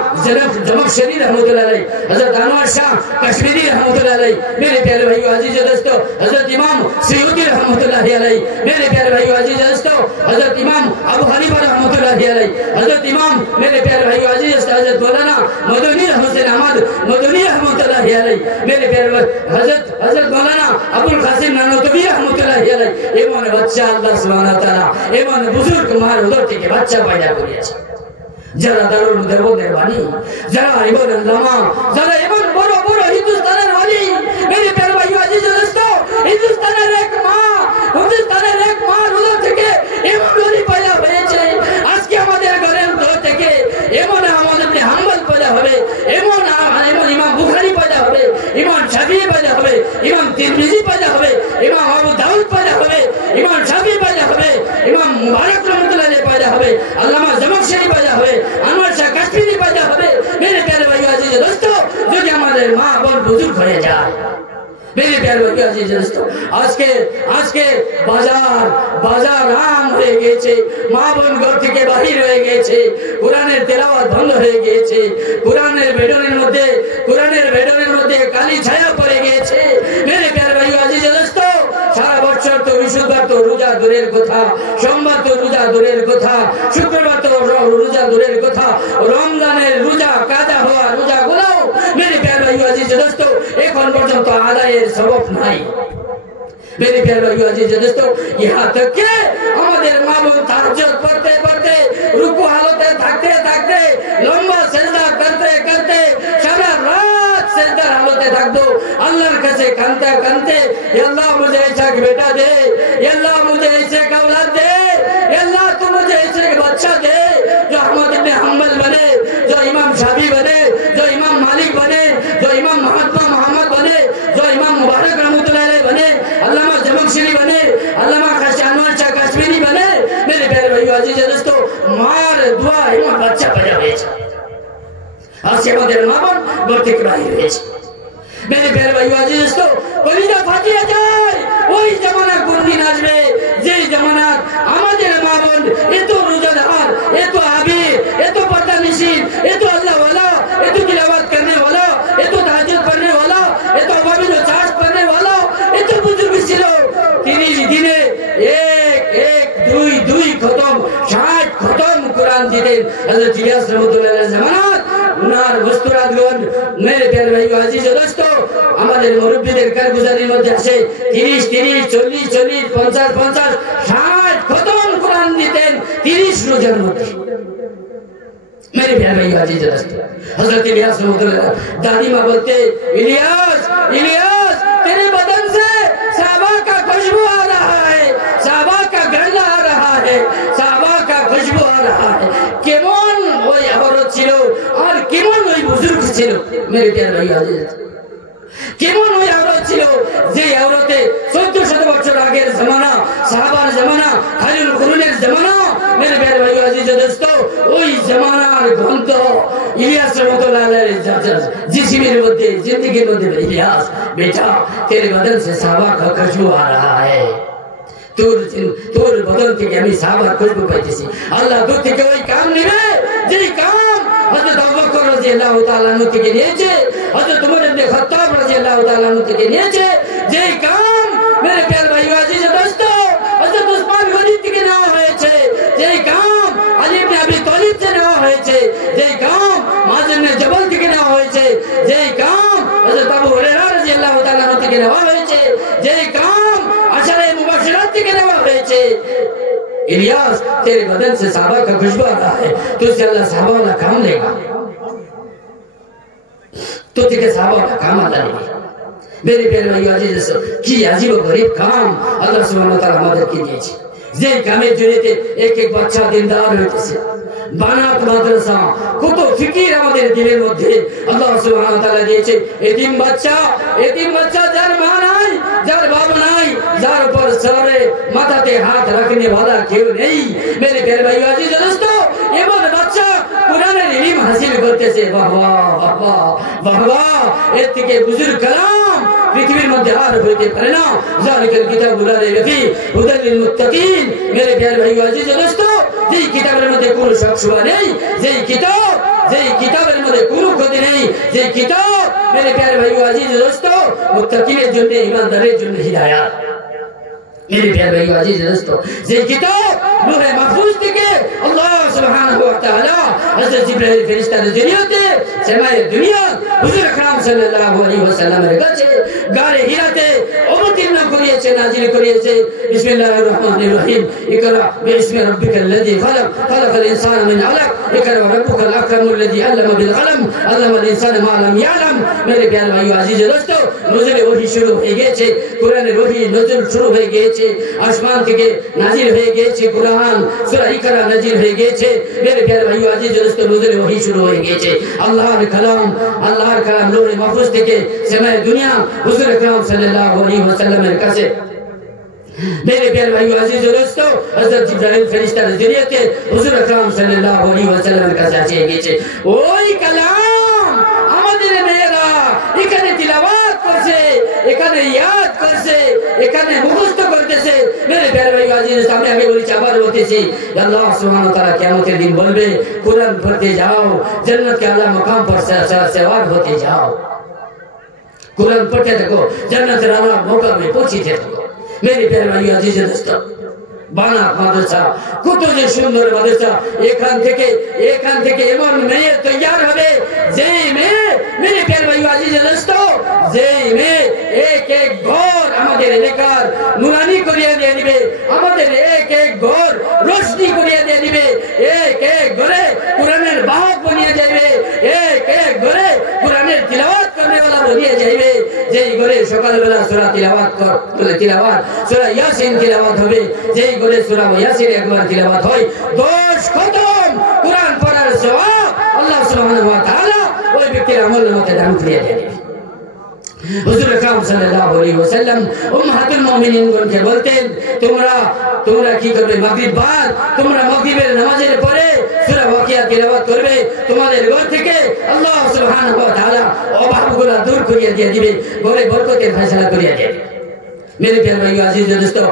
जमशेदी रहमतुल्लाह अलैह, हजरत अनवर शाह कश्मीरी रहमतुल्लाह अलैह, मेरे प्यारे भाई अजीज दोस्तों हजरत इमाम सयूती रहमतुल्लाह अलैह, मेरे प्यारे भाई अजीज दोस्तों हजरत इमाम अबू हनीफा रहमतुल्लाह अलैह, हजरत इमाम मेरे प्यारे भाई अजीज हजरत मौलाना मदनी हुसैन अहमद मदनी रहमतुल्लाह अलैह, मेरे प्यारे हजरत मौलाना अबुल कासिम नानोतवी रहमतुल्लाह अलैह, এমন বাচ্চা আল্লাহ সুবহানাহু ওয়া তাআলা এমন বুজুর্গ মার উদর থেকে বাচ্চা পয়দা করেছে যারা দারুল দেবদের বাণী, যারা ইবন আল্লামা, যারা এমন বড় বড় হিন্দুস্তানের ওলি, মেরে প্যারে ভাই আজিজ দোস্তো হিন্দুস্তানের এক মা উদর থেকে এমন ওলি পয়দা হয়েছে। আজকে আমাদের ঘরের দর থেকে এমন আমাদের হাম্বল পয়দা হবে, এমন ইমাম বুখারী পয়দা হবে, ইমাম শাফিঈ পয়দা হবে, ইমাম তিরমিজি পয়দা হবে, ইমাম আবু দাউদ পয়দা হবে, ইমাম শাফিঈ পয়দা হবে, ইমাম মুবারক রহমাতুল্লাহ আলাইহি পয়দা হবে, আল্লামা জমশেদি পয়দা হবে, আনোয়ার শাহ কাশ্মীরি পয়দা হবে। मेरे प्यारे भाई अजीज दोस्तों যদি আমাদের মা বোন বুজুর্গ হয়ে যায়, मेरे प्यारे भाई अजीज दोस्तों আজকে বাজার আম হয়ে গেছে, মা বোন ঘর থেকে বাহির হয়ে গেছে, কোরআনের তেলাওয়াত বন্ধ হয়ে গেছে, কোরআনের বেডনের মধ্যে কালি ছায়া পড়ে গেছে। मेरे प्यारे भाई अजीज दोस्तों সারা বছর তো বিশুদ্ধবার তো রোজা দূরের কথা, সোমবার তো রোজা দূরের কথা, শুক্রবার তো রোজা দূরের কথা, রমজানের রোজা কাজা হওয়া রোজা গুলো मेरे प्यारे भाई अजीज दोस्तों এখন পর্যন্ত আদায়ের সবব নাই। मेरे प्यारे भाई अजीज दोस्तों यहाँ तक के আমাদের মা বোন তাহাজ্জুদ পড়তে রুকু হালতে থাকতে লম্বা সিজদা করতে সারা রাত সিজদার হালতে থাকবো, আল্লাহর কাছে কাঁদতে या अल्लाह मुझे ऐसा एक बेटा दे, या अल्लाह मुझे ऐसे एक औलाद दे, या अल्लाह तू मुझे ऐसे एक बच्चा दे जो अहमद इब्न हंबल बने, जो इमाम शाफी बने, जो इमाम मालिक बने, जो इमाम मोहम्मद बने, जो इमाम मुबारक रहमतुल्लाह अलैह बने, अल्लामा जमशेदी बने, अल्लामा अनवर शाह कश्मीरी बने। मेरे प्यारे भाइयों अजीज दोस्तों मार दुआ এমন বাচ্চা পয়দা হয়েছে, আজকে আমাদের মা বোন ঘর থেকে বাহির হয়েছে। मेरे प्यारे भाइयों अजीज दोस्तों কলিজা ফাটিয়ে যায়, ওই জামানা কোন দিন আসবে যে জামানা আমাদের মা বোন এত রোজাদার, এত আবির, এত পর্দানিশীন, এত আল্লাহ ওয়ালা, এত তিলাওয়াত करने वाला, এত তাহাজ্জুদ পড়নে वाला, এত আবাবিল চাষ করনে वाला, এত বুজুর্গ ছিল 30 দিনে এক দুই খতম 60 খতম কোরআন দিতেন হযরত ইলিয়াস রাহমাতুল্লাহ আলাইহি জামানাত উনার মুস্তারাদগণ। मेरे प्यारे भाइयों अजीज दोस्तों আমাদের মুরব্বিদের কারগুজারির মধ্যে আছে 30 40 50 60 খতম কোরআন দিতেন 30 রোজার মধ্যে। मेरे प्यारे भाइयों अजीज दोस्तों हजरत इलियास रहमतुल्लाह दादी माँ बोलते इलियास तेरे बदन से साहबा का खुशबू आ रहा है, साहबा का गंध आ रहा है, साहबा का खुशबू आ रहा है। কেমন ওই আওরত ছিল আর কেমন ওই বুজুর্গ ছিল। मेरे प्यारे भाइयों अजीज কেমন ওই আওরত ছিল যে আওরতে 1400 বছর আগের জামানা, সাহাবার জামানা, খালিল কুরুনের জামানা। मेरे प्यारे भाइयों अजीज दोस्तों ওই জামানার গন্ধ ইলিয়াস রাহমাতুল্লাহ আলাইহি जिस्मेर মধ্যে जिंदगी মধ্যে ইলিয়াস बेटा तेरे बदन से साहबा का खुशबू आ रहा है, তোর বদন থেকে আমি সাহাবার খুশবু পাইতেছি। আল্লাহ দূর থেকে ওই কাম নেবে যেই কাম হযরত আবু বকর রাদিয়াল্লাহু তাআলা আনহু থেকে নিয়েছে, হযরত উমর ইবনে খাত্তাব রাদিয়াল্লাহু তাআলা আনহু থেকে নিয়েছে, যেই কাম मेरे प्यारे भाइयों अजीज दोस्तों हযরত উসমান গনি থেকে নেওয়া হয়েছে, যেই কাম আলী ইবনে আবি তালিব থেকে নেওয়া হয়েছে, যেই কাম মুআয ইবনে জবল থেকে নেওয়া হয়েছে, যেই কাম হযরত আবু হুরায়রা রাদিয়াল্লাহু তাআলা আনহু থেকে নেওয়া হয়েছে, যেই কাম আশারে মুবাশশিরাত থেকে নেওয়া হয়েছে। इलियास तेरे बदन से साहबा का खुशबू आ रहा है, तुझसे अल्लाह साहबा वाला काम लेगा, तो तेरे साहबा वाला काम अल्लाह लेगा। मेरे प्यारे भाइयों अजीज दोस्तों কি আজীব গরীব কাম আল্লাহ সুবহানাহু ওয়া তাআলা আমাদেরকে দিয়েছে, যে কামের জড়িতে এক বাচ্চা দিনদার হইতেছে। বানাত মাদ্রাসা কত ফিকির আমাদের দিলের মধ্যে আল্লাহ সুবহানাহু ওয়া তাআলা দিয়েছে। এতিম বাচ্চা যার মা নাই, যার বাবা নাই, যার উপর সরে মাথাতে হাত রাখনে वाला কেউ নেই। मेरे प्यारे भाइयों अजीज दोस्तों এমন বাচ্চা কোরআনের ইলম হাসিল করতেছে। বাহ বাহ বাহ বাহ বাহ, এর থেকে বুজুর্গ কালাম পৃথিবীর মধ্যে আর হইতে পারে না। যালিকাল কিতাবু লা রাইবা ফীহি হুদাল লিল মুত্তাকিন। মেরে প্যারে ভাই আজিজ দোস্ত, যেই কিতাবের মধ্যে কোনো শক শুবা নেই, যেই কিতাবের মধ্যে কোনো ক্ষতি নেই, যেই কিতাব মেরে প্যারে ভাই আজিজ দোস্ত মুত্তাকিনের জন্য, ঈমানদারের জন্য হিদায়াত। मेरे प्यारे भाइयों अजीज दोस्तों, ये किताब लौह महफूज থেকে আল্লাহ সুবহানাহু ওয়া তাআলা হযরত জিবরাইল ফেরেশতা দুনিয়াতে সেমায়ে দুনিয়া হুজুর আকরাম সাল্লাল্লাহু আলাইহি ওয়াসাল্লামের কাছে গারে হিরাতে অবতীর্ণ করিয়েছে, নাজিল করিয়েছে। বিসমিল্লাহির রহমানির রহিম। ইকরা বিসমি রাব্বিকাল্লাযী খালাক, খালাকাল ইনসানা মিন আলাক, ইকরা ওয়া রাব্বুকাল আকরামুল্লাযী আল্লামা বিল কলম, আল্লামাল ইনসানা মা লাম ইয়ালাম। मेरे प्यारे भाइयों अजीज दोस्तों, নুজুলে ওহী শুরু হয়ে গেছে, কোরআনের ওহী নজুল শুরু হয়ে গেছে, আসমান থেকে নাজিল হয়ে গেছে কুরআন, সূরা ইকরা নাজিল হয়ে গেছে। मेरे प्यारे भाइयों अजीज दोस्तों, নুজুলে ওহী শুরু হয়ে গেছে। আল্লাহর কালাম লৌহে মাহফুজ থেকে সেমায়ে দুনিয়া হুজুর আকরাম সাল্লাল্লাহু আলাইহি ওয়াসাল্লামের কাছে मेरे प्यारे भाइयों अजीज दोस्तों हजरत जिब्राइल फरिश्ता नजरियाते हुजूर আকরাম সাল্লাল্লাহু আলাইহি ওয়াসাল্লামের কাছে আসে গেছে। ওই কালাম আমাদের মেয়েরা এখানে তিলাওয়াত করছে, এখানে ইয়াদ করছে, এখানে মুখস্থ করতেছে। मेरे प्यारे भाइयों अजीज, আমি আগে বলেছি আবার বলতেছি, আল্লাহ সুবহানাহু ওয়া তাআলা কিয়ামতের দিন বলবে কুরআন পড়তে যাও, জান্নাত के आला मकाम पर सवार होते जाओ। कुरान पढ़ते देखो, जन्नत आला मकाम में पहुंचते देखो। मेरे प्यारे भाइयों अजीज दोस्तों, বানা মাদ্রাসা কত যে সুন্দর মাদ্রাসা, এখান থেকে এমন মেয়ে তৈরি হবে, যেই মেয়ে मेरे प्यारे भाइयों अजीज दोस्तों, যেই মেয়ে এক এক ঘর আমাদের এলাকার নুরানি করিয়ে দিয়ে দিবে, আমাদের এক এক ঘর রোশনি করিয়ে দিয়ে দিবে, এক এক ঘরে কোরআনের বাহক বনিয়ে যাবে, এক এক ঘরে কোরআনের তিলাওয়াত করনে वाला বনিয়ে যাবে। যেই ঘরে সকালবেলা সূরা তিলাওয়াত সূরা ইয়াসিন তিলাওয়াত হবে, যেই ঘরে সূরা ইয়াসিন একবার তিলাওয়াত হয়, 10 খতম কোরআন পড়ার সওয়াব আল্লাহ সুবহানাহু ওয়া তাআলা ওই ব্যক্তির আমলের মধ্যে দান করে দেন। হুজুর আকরাম সাল্লাল্লাহু আলাইহি ওয়াসাল্লাম উম্মাহাতুল মুমিনিন গণকে বলতেন, তোমরা কি করবে, মাগরিব বাদ তোমরা মাগরিবের নামাজের পরে সূরা ওয়াকিয়া তিলাওয়াত করবে, তোমাদের ঘর থেকে আল্লাহ সুবহানাহু ওয়া তাআলা অভাবগুলো দূর করিয়ে দিয়ে দিবে, ঘরে বরকতের ফয়সালা করিয়ে দেবে। मेरे प्यारे भाइयों अजीज दोस्तों,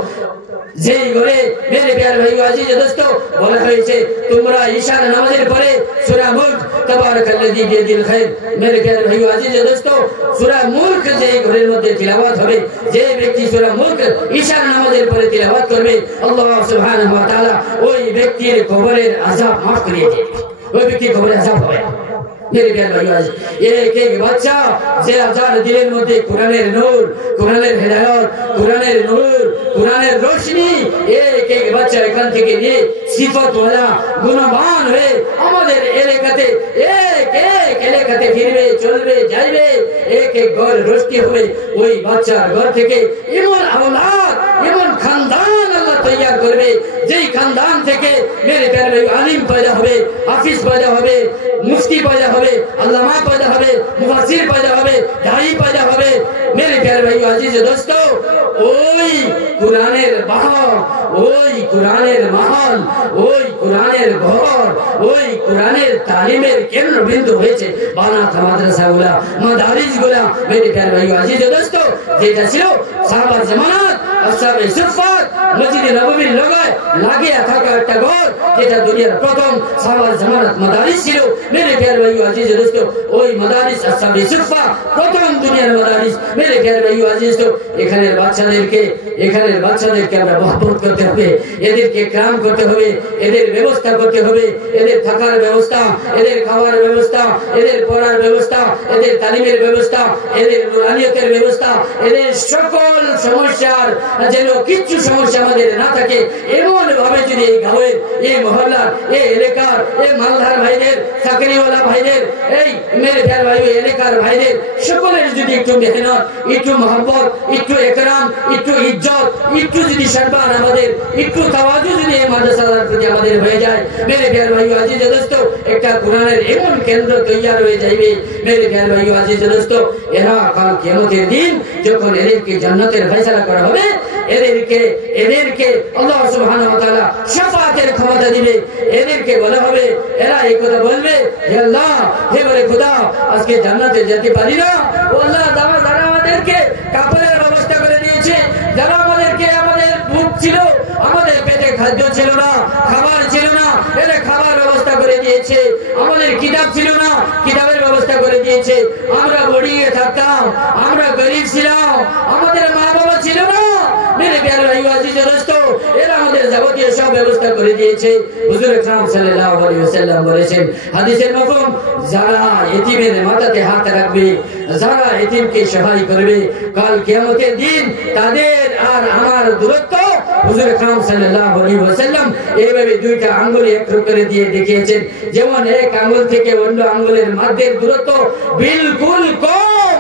যেই ঘরে मेरे प्यारे भाइयों अजीज दोस्तों বলা হয়েছে তোমরা ঈশার নামাজের পরে সূরা মুলক তাবারাকাল্লাযী বিয়াদিল খায়র, मेरे प्यारे भाइयों अजीज दोस्तों সূরা মুলক যেই ঘরের মধ্যে তিলাওয়াত হবে, যে ব্যক্তি সূরা মুলক ঈশার নামাজের পরে তিলাওয়াত করবে, আল্লাহ সুবহানাহু ওয়া তাআলা ওই ব্যক্তির কবরের আযাব মাফ করে দেবে, ওই ব্যক্তির কবরের আযাব হবে। मेरे प्यारे भाइयों एक एक बच्चा যে আজার দিলের মধ্যে কোরআনের নূর, কোরআনের হেদায়েত, কোরআনের নূর, কোরআনের রোশনি, এক এক বাচ্চা এখান থেকে নিয়ে সিফাতওয়ালা গুণবান হয়ে আমাদের এলাকাতে ফিরবে, চলবে, যাইবে, এক এক ঘর রোশনি হবে। ওই বাচ্চার ঘর থেকে এমন আওলাদ, এমন খানদান আল্লাহ তৈরি করবে, যেই খানদান থেকে मेरे प्यारे भाइयों আলিম পয়দা হবে, হাফিজ পয়দা হবে, মুফতি পয়দা হবে, আল্লামা পয়দা হবে, মুফাসসির পয়দা হবে, দাঈ পয়দা হবে। मेरे प्यारे भाइयों अजीज दोस्तों, ওই কুরআনের বাহর, ওই কুরআনের মহল, ওই কুরআনের ঘর, ওই কুরআনের তালিমের কেন্দ্রবিন্দু হয়েছে বানাত মাদ্রাসাগুলা, মাদারিসগুলা। मेरे प्यारे भाइयों अजीज दोस्तों, যেটা ছিল সাহাবার জামানাত, আসহাবে সুফফাত, মসজিদে নববীর লাগিয়ে থাকা একটা ঘর, যেটা দুনিয়ার প্রথম সাহাবার জামানাত মাদারিস ছিল। मेरे प्यारे भाइयों अजीज दोस्तों, ওই মাদারিস আসহাবে সুফফা প্রথম দুনিয়ার মাদারিস। मेरे प्यारे भाइयों अजीज दोस्तों, এখানের বাচ্চাদেরকে আমরা মহব্বত করতে হবে, এদেরকে ইকরাম করতে হবে, এদের ব্যবস্থা করতে হবে, এদের থাকার ব্যবস্থা, এদের খাওয়ার ব্যবস্থা, এদের পড়ার ব্যবস্থা, এদের তালিমের ব্যবস্থা, এদের নুরানিয়তের ব্যবস্থা, এদের সকল সমস্যার যেন কিচ্ছু সমস্যা আমাদের না থাকে, এমন ভাবে যদি এই গাঁয়ের, এই মহল্লার, এই এলাকার, এই মালধার ভাইদের, চাকরিওয়ালা ভাইদের, এই मेरे प्यारे भाइयों এলাকার ভাইদের সকলের যদি একটু মেহনত, একটু মহব্বত, একটু ইকরাম, একটু ইজ্জত, একটু যদি সম্মান, আমাদের একটু তাওয়াজু যদি এই মাদ্রাসার প্রতি আমাদের হয়ে যায়, मेरे प्यारे भाइयों अजीज दोस्तों, একটা কোরআনের এমন কেন্দ্র তৈরি হয়ে যাবে। मेरे प्यारे भाइयों अजीज दोस्तों, এরা কাল কিয়ামতের দিন যখন এদেরকে জান্নাতের ফয়সালা করা হবে, এদেরকে আল্লাহ সুবহানাহু ওয়া তাআলা শাফাআতের ক্ষমতা দিবে। এদেরকে বলা হবে, এরা এই কথা বলবে, হে আল্লাহ, হে বলে খোদা, আজকে জান্নাতে যেতে পারি না, ও আল্লাহ দাওয়াত আমাদেরকে কাপড়ের ব্যবস্থা করে দিয়েছে, যারা আমাদেরকে আমাদের ভুক ছিল, আমাদের পেটে খাদ্য ছিল না, খাবার ছিল না, এরা খাবার ব্যবস্থা করে দিয়েছে। আমাদের কিতাব ছিল না, কিতাবের ব্যবস্থা করে দিয়েছে। আমরা বড়িয়ে থাকতাম, আমরা গরিব ছিলাম, আমাদের মা বাবা ছিল না। মেরে প্যারে ভাই আজিজ দোস্ত, এরা আমাদের যাবতীয় সব ব্যবস্থা করে দিয়েছে। হুজুর আকরাম সাল্লাল্লাহু আলাইহি ওয়াসাল্লাম বলেছেন হাদিসের মাফহুম, যারা এতিমের মাথাতে হাত রাখবে, যারা এতিমকে সহায় করবে, কাল কিয়ামতের দিন তাদের আর আমার দূরত্ব হুজুর আকরাম সাল্লাল্লাহু আলাইহি ওয়াসাল্লাম এইভাবে দুইটা আঙ্গুল এক করে দিয়ে দেখিয়েছেন, যেমন এক আঙ্গুল থেকে অন্য আঙ্গুলের মধ্যের দূরত্ব বিলকুল কম,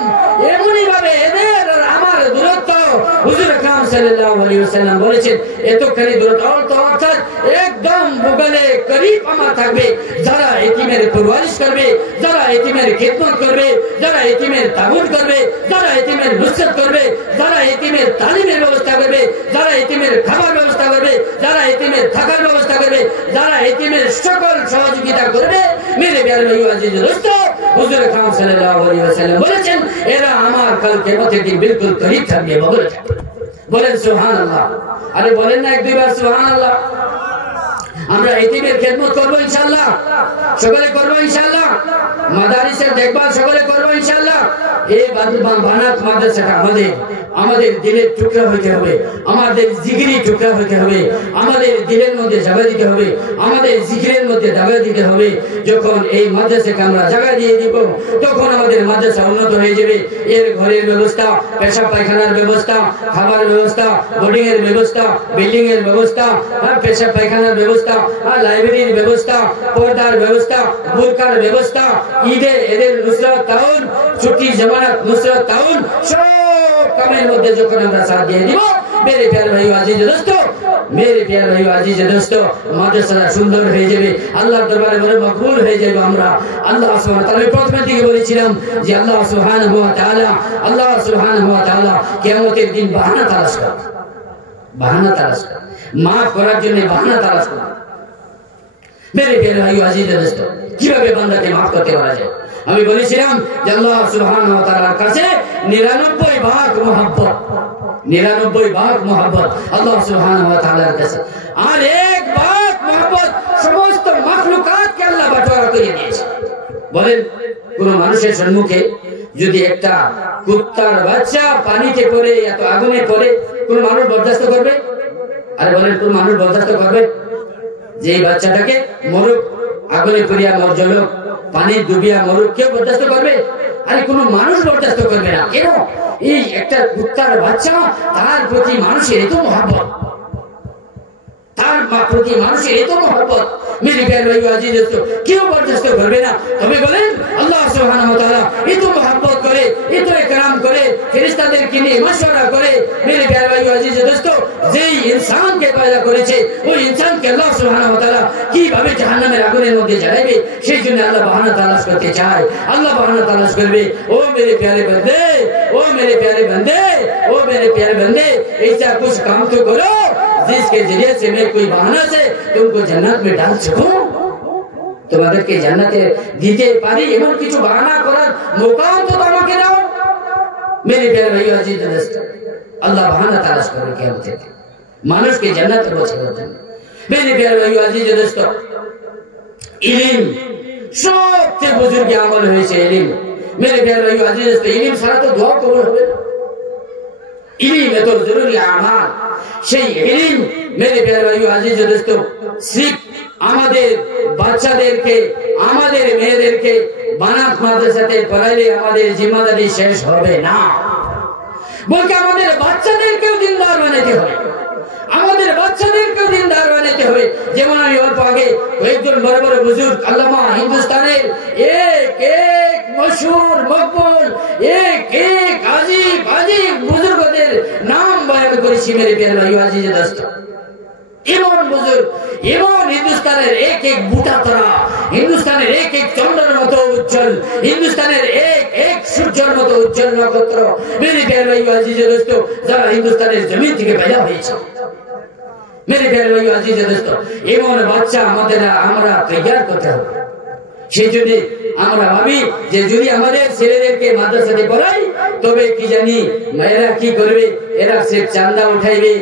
এমনি ভাবে এদের আর আমার দূরত্ব হুজুর আকরাম সাল্লাল্লাহু আলাইহি ওয়াসাল্লাম বলেছেন এতখানি দূরত্ব, অর্থাৎ একদম বগলে করিব আমার থাকবে। যারা এতিমের পরওয়ারিশ করবে, যারা এতিমের খিদমত করবে, যারা এতিমের তাবুন করবে, যারা এতিমের নুসরত করবে, যারা এতিমের তালিমের ব্যবস্থা করবে, যারা এতিমের খাবার ব্যবস্থা করবে, যারা এতিমের থাকার ব্যবস্থা করবে, যারা এতিমের সকল সহযোগিতা করবে, মেরে প্যারে ভাই আজিজ দোস্ত, হুজুর আকরাম সাল্লাল্লাহু আলাইহি ওয়াসাল্লাম বলেছেন এরা আমার কাল কিয়ামতের দিন বিলকুল করিব থাকবে, বগলে থাকবে। বলেন সুবহানাল্লাহ। আরে বলেন না এক দুইবার সুবহানাল্লাহ। আমরা এতিমের খেদমত করব ইনশাআল্লাহ, সকলে করব ইনশাআল্লাহ। মাদারিসের দেখভাল সকলে করব ইনশাআল্লাহ। এই বানাত মাদ্রাসাটা আমাদের দিলের টুকরা হইতে হবে, আমাদের জিগরি টুকরা হইতে হবে, আমাদের দিলের মধ্যে জায়গা দিতে হবে, আমাদের জিগরের মধ্যে জায়গা দিতে হবে। যখন এই মাদ্রাসাকে আমরা জায়গা দিয়ে দিব, তখন আমাদের মাদ্রাসা উন্নত হয়ে যাবে। এর ঘরের ব্যবস্থা, পেশাব পায়খানার ব্যবস্থা, খাবার ব্যবস্থা, বোর্ডিং এর ব্যবস্থা, বিল্ডিং এর ব্যবস্থা, পেশাব পায়খানার ব্যবস্থা, লাইব্রেরির ব্যবস্থা, পর্দার ব্যবস্থা, বুরকার ব্যবস্থা, ঈদে এদের নুসরাত তাউন, ছুটির জামানত নুসরাত তাউন, সব কামের মধ্যে যখন আমরা সাথ দিয়ে দিব, মেরে প্যারে ভাই আজিজ দোস্ত, মেরে প্যারে ভাই আজিজ দোস্ত, মাদ্রাসাটা সুন্দর হয়ে যাবে, আল্লাহর দরবারে বড় মকবুল হয়ে যাবে। আমরা আল্লাহ সুবহানাহু ওয়া তাআলা প্রথমে থেকে বলেছিলাম যে আল্লাহ সুবহানাহু ওয়া তাআলা কিয়ামতের দিন বাহানা তালাশ করে, মাফ করার জন্য বাহানা তালাশ করে। মেরে প্যারে ভাই আজিজ দোস্ত, কিভাবে বান্দাকে মাফ করতে পারা যায়? আমি বলেছিলাম যে আল্লাহ সুবহানাহু ওয়া তাআলার কাছে 99 ভাগ মোহাব্বত, 99 ভাগ মোহাব্বত আল্লাহ সুবহানাহু ওয়া তাআলার কাছে, আর 1 ভাগ মোহাব্বত সমস্ত মাখলুকাতকে আল্লাহ বাটোয়ারা করে দিয়েছে। বলেন কোন মানুষের সম্মুখে যদি একটা কুত্তার বাচ্চা পানিতে পড়ে, এত আগুনে পড়ে, কোন মানুষ বরদাস্ত করবে? আরে বলেন কোন মানুষ বরদাস্ত করবে? যে বাচ্চাটাকে মরুক, আগুনে পড়িয়া মরজলক, পানি ডুবিয়া মরুক, কেউ বরদাস্ত করবে? আরে কোন মানুষ বরদাস্ত করবে না। কেন? এই একটা কুত্তার বাচ্চা, তার প্রতি মানুষের এত মহব্বত, তার প্রতি মানুষের এত মহব্বত, মেরে প্যারে ভাই আজিজ দোস্ত, কেউ বরদাস্ত করবে না। তবে বলেন আল্লাহ সুবহানাহু ওয়া তাআলা এত মহব্বত করে, এত ইকরাম করে, ফেরেশতাদেরকে নিয়ে মাশওয়ারা করে, মেরে প্যারে ভাই আজিজ দোস্ত, যেই ইনসানকে পয়দা করেছে ওই ইনসানকে আল্লাহ সুবহানাহু ওয়া তাআলা কিভাবে জাহান্নামের আগুনের মধ্যে জ্বালাবে, সেই জন্য আল্লাহ বাহানা তালাশ করতে চায়। আল্লাহ বাহানা তালাশ করবে, ও মেরে প্যারে বন্দে, ও মেরে প্যারে বন্দे, ओ मेरे प्यारे बंदे, ऐसा कुछ काम तो करो जिसके जरिए से मैं कोई बहाना से तुमको जन्नत में डाल सकूं, তোমাদেরকে জান্নাতে দিতে পারি এমন কিছু বাহানা করার মৌকাও তো তোমাকে দাও। মেরে প্যারে ভাই আজিজ দোস্ত, আল্লাহ বাহানা তালাশ করে কিয়ামতে মানুষকে জান্নাতে পৌঁছানোর জন্য। মেরে প্যারে ভাই আজিজ দোস্ত, ইলম সবচেয়ে বুজুর্গ আমল হয়েছে ইলম। মেরে প্যারে ভাই আজিজ দোস্ত, ইলম ছাড়া তো দোয়া কবুল হবে না। ইলম এত জরুরি আমাল, সেই ইলম মেরে প্যারে ভাই আজিজ দোস্ত সির্ফ আমাদের বাচ্চাদেরকে, আমাদের মেয়েদেরকে বানাত মাদ্রাসাতে পড়াইলে আমাদের জিম্মাদারি শেষ হবে না, বলকে আমাদের বাচ্চাদেরকেও দিনদার বানাতে হবে, আমাদের বাচ্চাদেরকেও দিনদার বানাতে হবে। যেমন আমি অল্প আগে কয়েকজন বড় বড় বুজুর্গ আল্লামা হিন্দুস্তানের এক এক মশহুর মকবুল এক এক আজিব আজিব বুজুর্গদের নাম বয়ান করেছি মেরে প্যারে ভাই আজিজ দোস্ত। এমন বুজুর্গ, এমন হিন্দুস্তানের এক এক বুটা তারা, হিন্দুস্তানের এক এক চন্দ্রের মতো উজ্জ্বল, হিন্দুস্তানের এক এক সূর্যের মতো উজ্জ্বল নক্ষত্র মেরে প্যারে ভাই আজিজ দোস্ত, যারা হিন্দুস্তানের জমিন থেকে পয়দা হয়েছে। মেরে প্যারে ভাই আজিজ দোস্ত, এমন বাচ্চা আমাদের আমরা তৈরি করতে হবে। সেই জন্য আমরা ভাবি যে যদি আমাদের ছেলেদেরকে মাদ্রাসাতে পড়াই তবে কি জানি মেয়েরা কি করবে, এরা সির্ফ চান্দা উঠাইবে,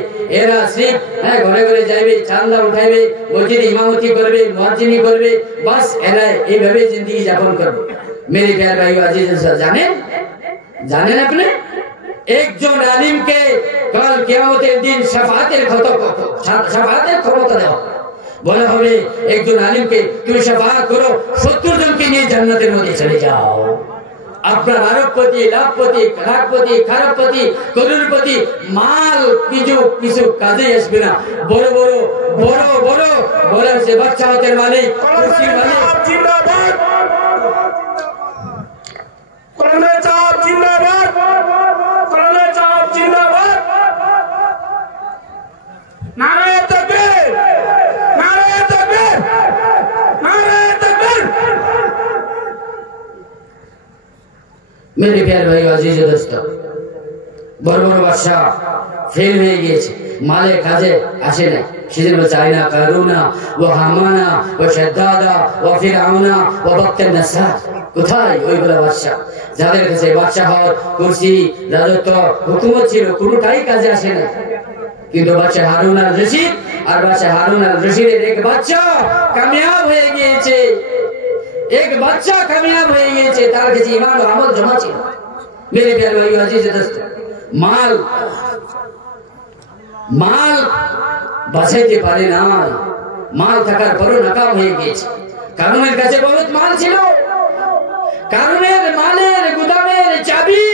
এরা সির্ফ ঘরে ঘরে যাইবে, চান্দা উঠাইবে, মসজিদে ইমামতি করবে, মুয়াজ্জিনি করবে, বাস এরা এইভাবে জিন্দগি যাপন করবে। মেরে প্যার ভাই আজিজ জানেন জানেন আপনি একজন আলিমকে কাল কিয়ামতের দিন শাফাআতের ক্ষমতা দেওয়া বলা হবে, একজন আলিমকে তুমি শাফাআত করো 70 জনকে নিয়ে জান্নাতের মধ্যে চলে যাও। আপনার আরবপতি, লাখপতি, লাখপতি, খারাপপতি, করুণপতি মাল কিছু কাজে আসবে না। বড় বড় বড় বড় বড় সে বাচ্চা হাতের মালিক, কুরসির মালিক, জিন্দাবাদ কোরআনে চাপ, জিন্দাবাদ কোরআনে চাপ, জিন্দাবাদ নারায়ে তাকবীর, নারায়ে তাকবীর, নারায়ে তাকবীর। मेरे प्यारे भाई अजीज दोस्त, বড় বড় বাদশা ফেল হয়ে গিয়েছে, মালে কাজে আসে না। সেজন্য চাইনা কারুনা ও হামানা ও শাদ্দাদা ও ফিরআউনা ও বক্তের নাসার কোথায় ওইগুলা বাদশা যাদের কাছে বাদশাহ কুরসি, রাজত্ব, হুকুমত ছিল, কোনোটাই কাজে আসে না। কিন্তু বাদশা হারুন আল রশিদ আর বাদশা হারুন আল রশিদের এক বাচ্চা কামিয়াব হয়ে গিয়েছে, एक बच्चा कामयाब हो गए थे, तार के ईमान और अमल जमा ছিল। मेरे प्यारे भाई अजीज दोस्त, माल माल বাঁচাইতে পারে না, মাল থাকার পরও নাকাম হয়ে গিয়েছে। কারণের কাছে বহুত মাল ছিল, কারণের মালের গুদামের চাবি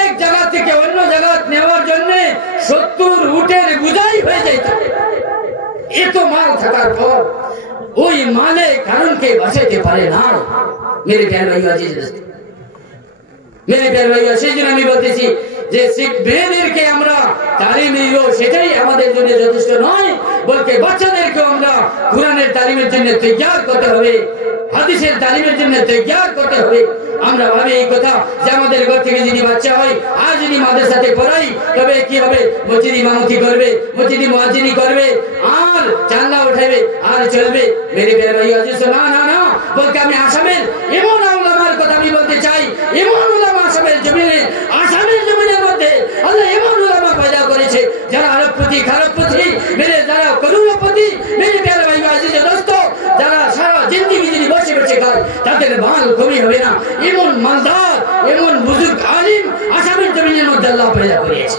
এক জায়গা থেকে অন্য জায়গা নেওয়ার জন্য 70 উটের বোঝাই হয়ে যেত। এত মাল থাকার পর ওই মালে কারণকে বাঁচাইতে পারে না। মেরে প্যার ভাই আজিজ দোস্ত, মেরে প্যার ভাই, সেই জন্য আমি বলতেছি যে মেয়েদেরকে আমরা তালিম দিব, সেটাই আমাদের জন্য যথেষ্ট নয়, বলকে বাচ্চাদেরকে আমরা কোরআনের তালিমের জন্য তৈয়ার করতে হবে, হাদিসের তালিমের জন্য তৈয়ার করতে হবে। আমরা ভাবি এই কথা যে আমাদের ঘর থেকে যদি বাচ্চা হয় আর যদি মাদ্রাসাতে পড়াই তবে কি হবে, মসজিদ ইমামতি করবে, মসজিদ মুয়াজ্জিনি করবে, আর চান্দা উঠাইবে আর চলবে। মেরে প্যারে ভাই আজিজ, না না না, বলতে আমি আসামের এমন উলামার কথা আমি বলতে চাই, এমন উলামা আসামের জমিনে, আসামের জমিনের মধ্যে আল্লাহ এমন উলামা পয়দা করেছে যারা আরবপতি, খারাপপতি, মেরে যারা করুণপতি, মেরে প্যারে ভাই আজিজ দোস্ত, যারা সারা জিন্দেগি যদি বসে বসে খায় তাদের মাল কমি হবে না। এমন মালদার, এমন বুজুর্গ আলিম আসামের জমিনের মধ্যে আল্লাহ পয়দা করেছে।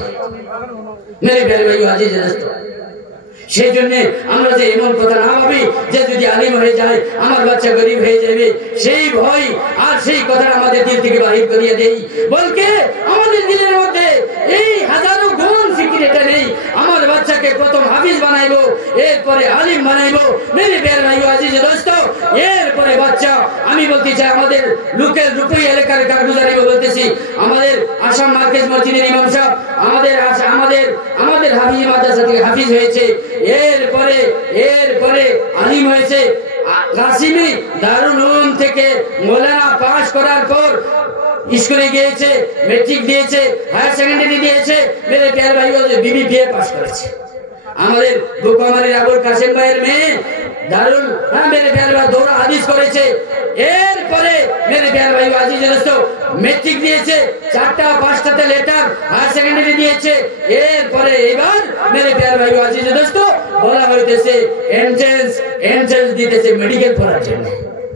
মেরে প্যারে ভাই আজিজ দোস্ত, সেই জন্য আমরা যে এমন কথা না ভাবি যে যদি আলিম হয়ে যায় আমার বাচ্চা গরিব হয়ে যাবে, সেই ভয় আর সেই কথা আমাদের দিল থেকে বাহির করিয়ে দেই। বলকে আমাদের দিলের মধ্যে এই হাজারো গুণ ফিকির এটা নেই, আমার বাচ্চাকে প্রথম হাফিজ বানাইবো, এরপরে আলিম বানাইবো। মেরে প্যারে ভাই আজিজ দোস্ত, এরপরে বাচ্চা আমি বলতে চাই আমাদের লোকের রূপই এলাকার কারগুজারি বলতেছি, আমাদের আসাম মার্কেজ মসজিদের ইমাম সাহেব আমাদের আমাদের হাফিজ মাদ্রাসা থেকে হাফিজ হয়েছে, এরপরে আলিম হয়েছে, কাসিমি দারুল উলুম থেকে মৌলানা পাস করার পর স্কুলে গিয়েছে, মেট্রিক দিয়েছে, হায়ার সেকেন্ডারি দিয়েছে। মেরে প্যারে ভাই বিবি বিএ পাস করেছে। আমাদের বুকমারির আবুল কাসেম ভাইয়ের মেয়ে দারুল মেরে প্যারে ভাই দৌড়া হাদিস করেছে। এরপরে মেরে প্যারে ভাই আজিজ দোস্ত মেট্রিক দিয়েছে, 4টা 5টাতে লেটার, হায়ার সেকেন্ডারি দিয়েছে। এরপরে এবার মেরে প্যারে ভাই আজিজ দোস্ত বলা হইতেছে এন্ট্রান্স দিতেছে মেডিকেল পড়ার জন্য।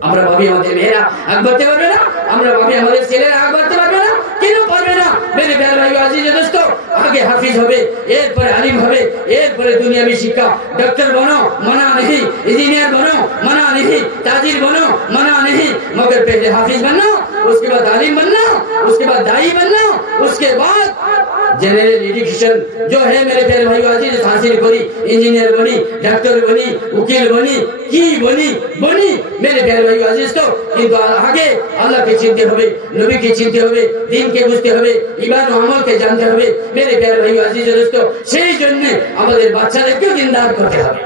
আমরা ভাবি আমাদের মেয়েরা আগ বাড়তে পারবে না, আমরা ভাবি আমাদের ছেলেরা আগ বাড়তে পারবে না, কেন পারবে না? মেরে প্যারে ভাই আজিজ দোস্ত আগে হাফিজ হবে, এরপরে আলিম হবে, এরপরে দুনিয়াবি শিক্ষা, डॉक्टर बनो मना नहीं, इंजीनियर बनो मना नहीं, ताजिर बनो मना नहीं, मगर पहले हाफिज बनना, उसके बाद आलिम बनना, उसके बाद दाई बनना, उसके बाद जनरल एजुकेशन जो है मेरे प्यारे भाई अजीज हासिल करी, इंजीनियर बनी, डॉक्टर बनी, वकील बनी, की बनी मेरे प्यारे भाई अजीज। तो किंतु आगे अल्लाह के चिंते হবে, নবী के चिंते হবে, দিন কে বুঝতে হবে, ইবাদত ও আমল কে জানতে হবে। मेरे प्यारे भाई अजीज दोस्तों, সেই জন্য আমাদের বাচ্চাদেরকে দিনদার করতে হবে,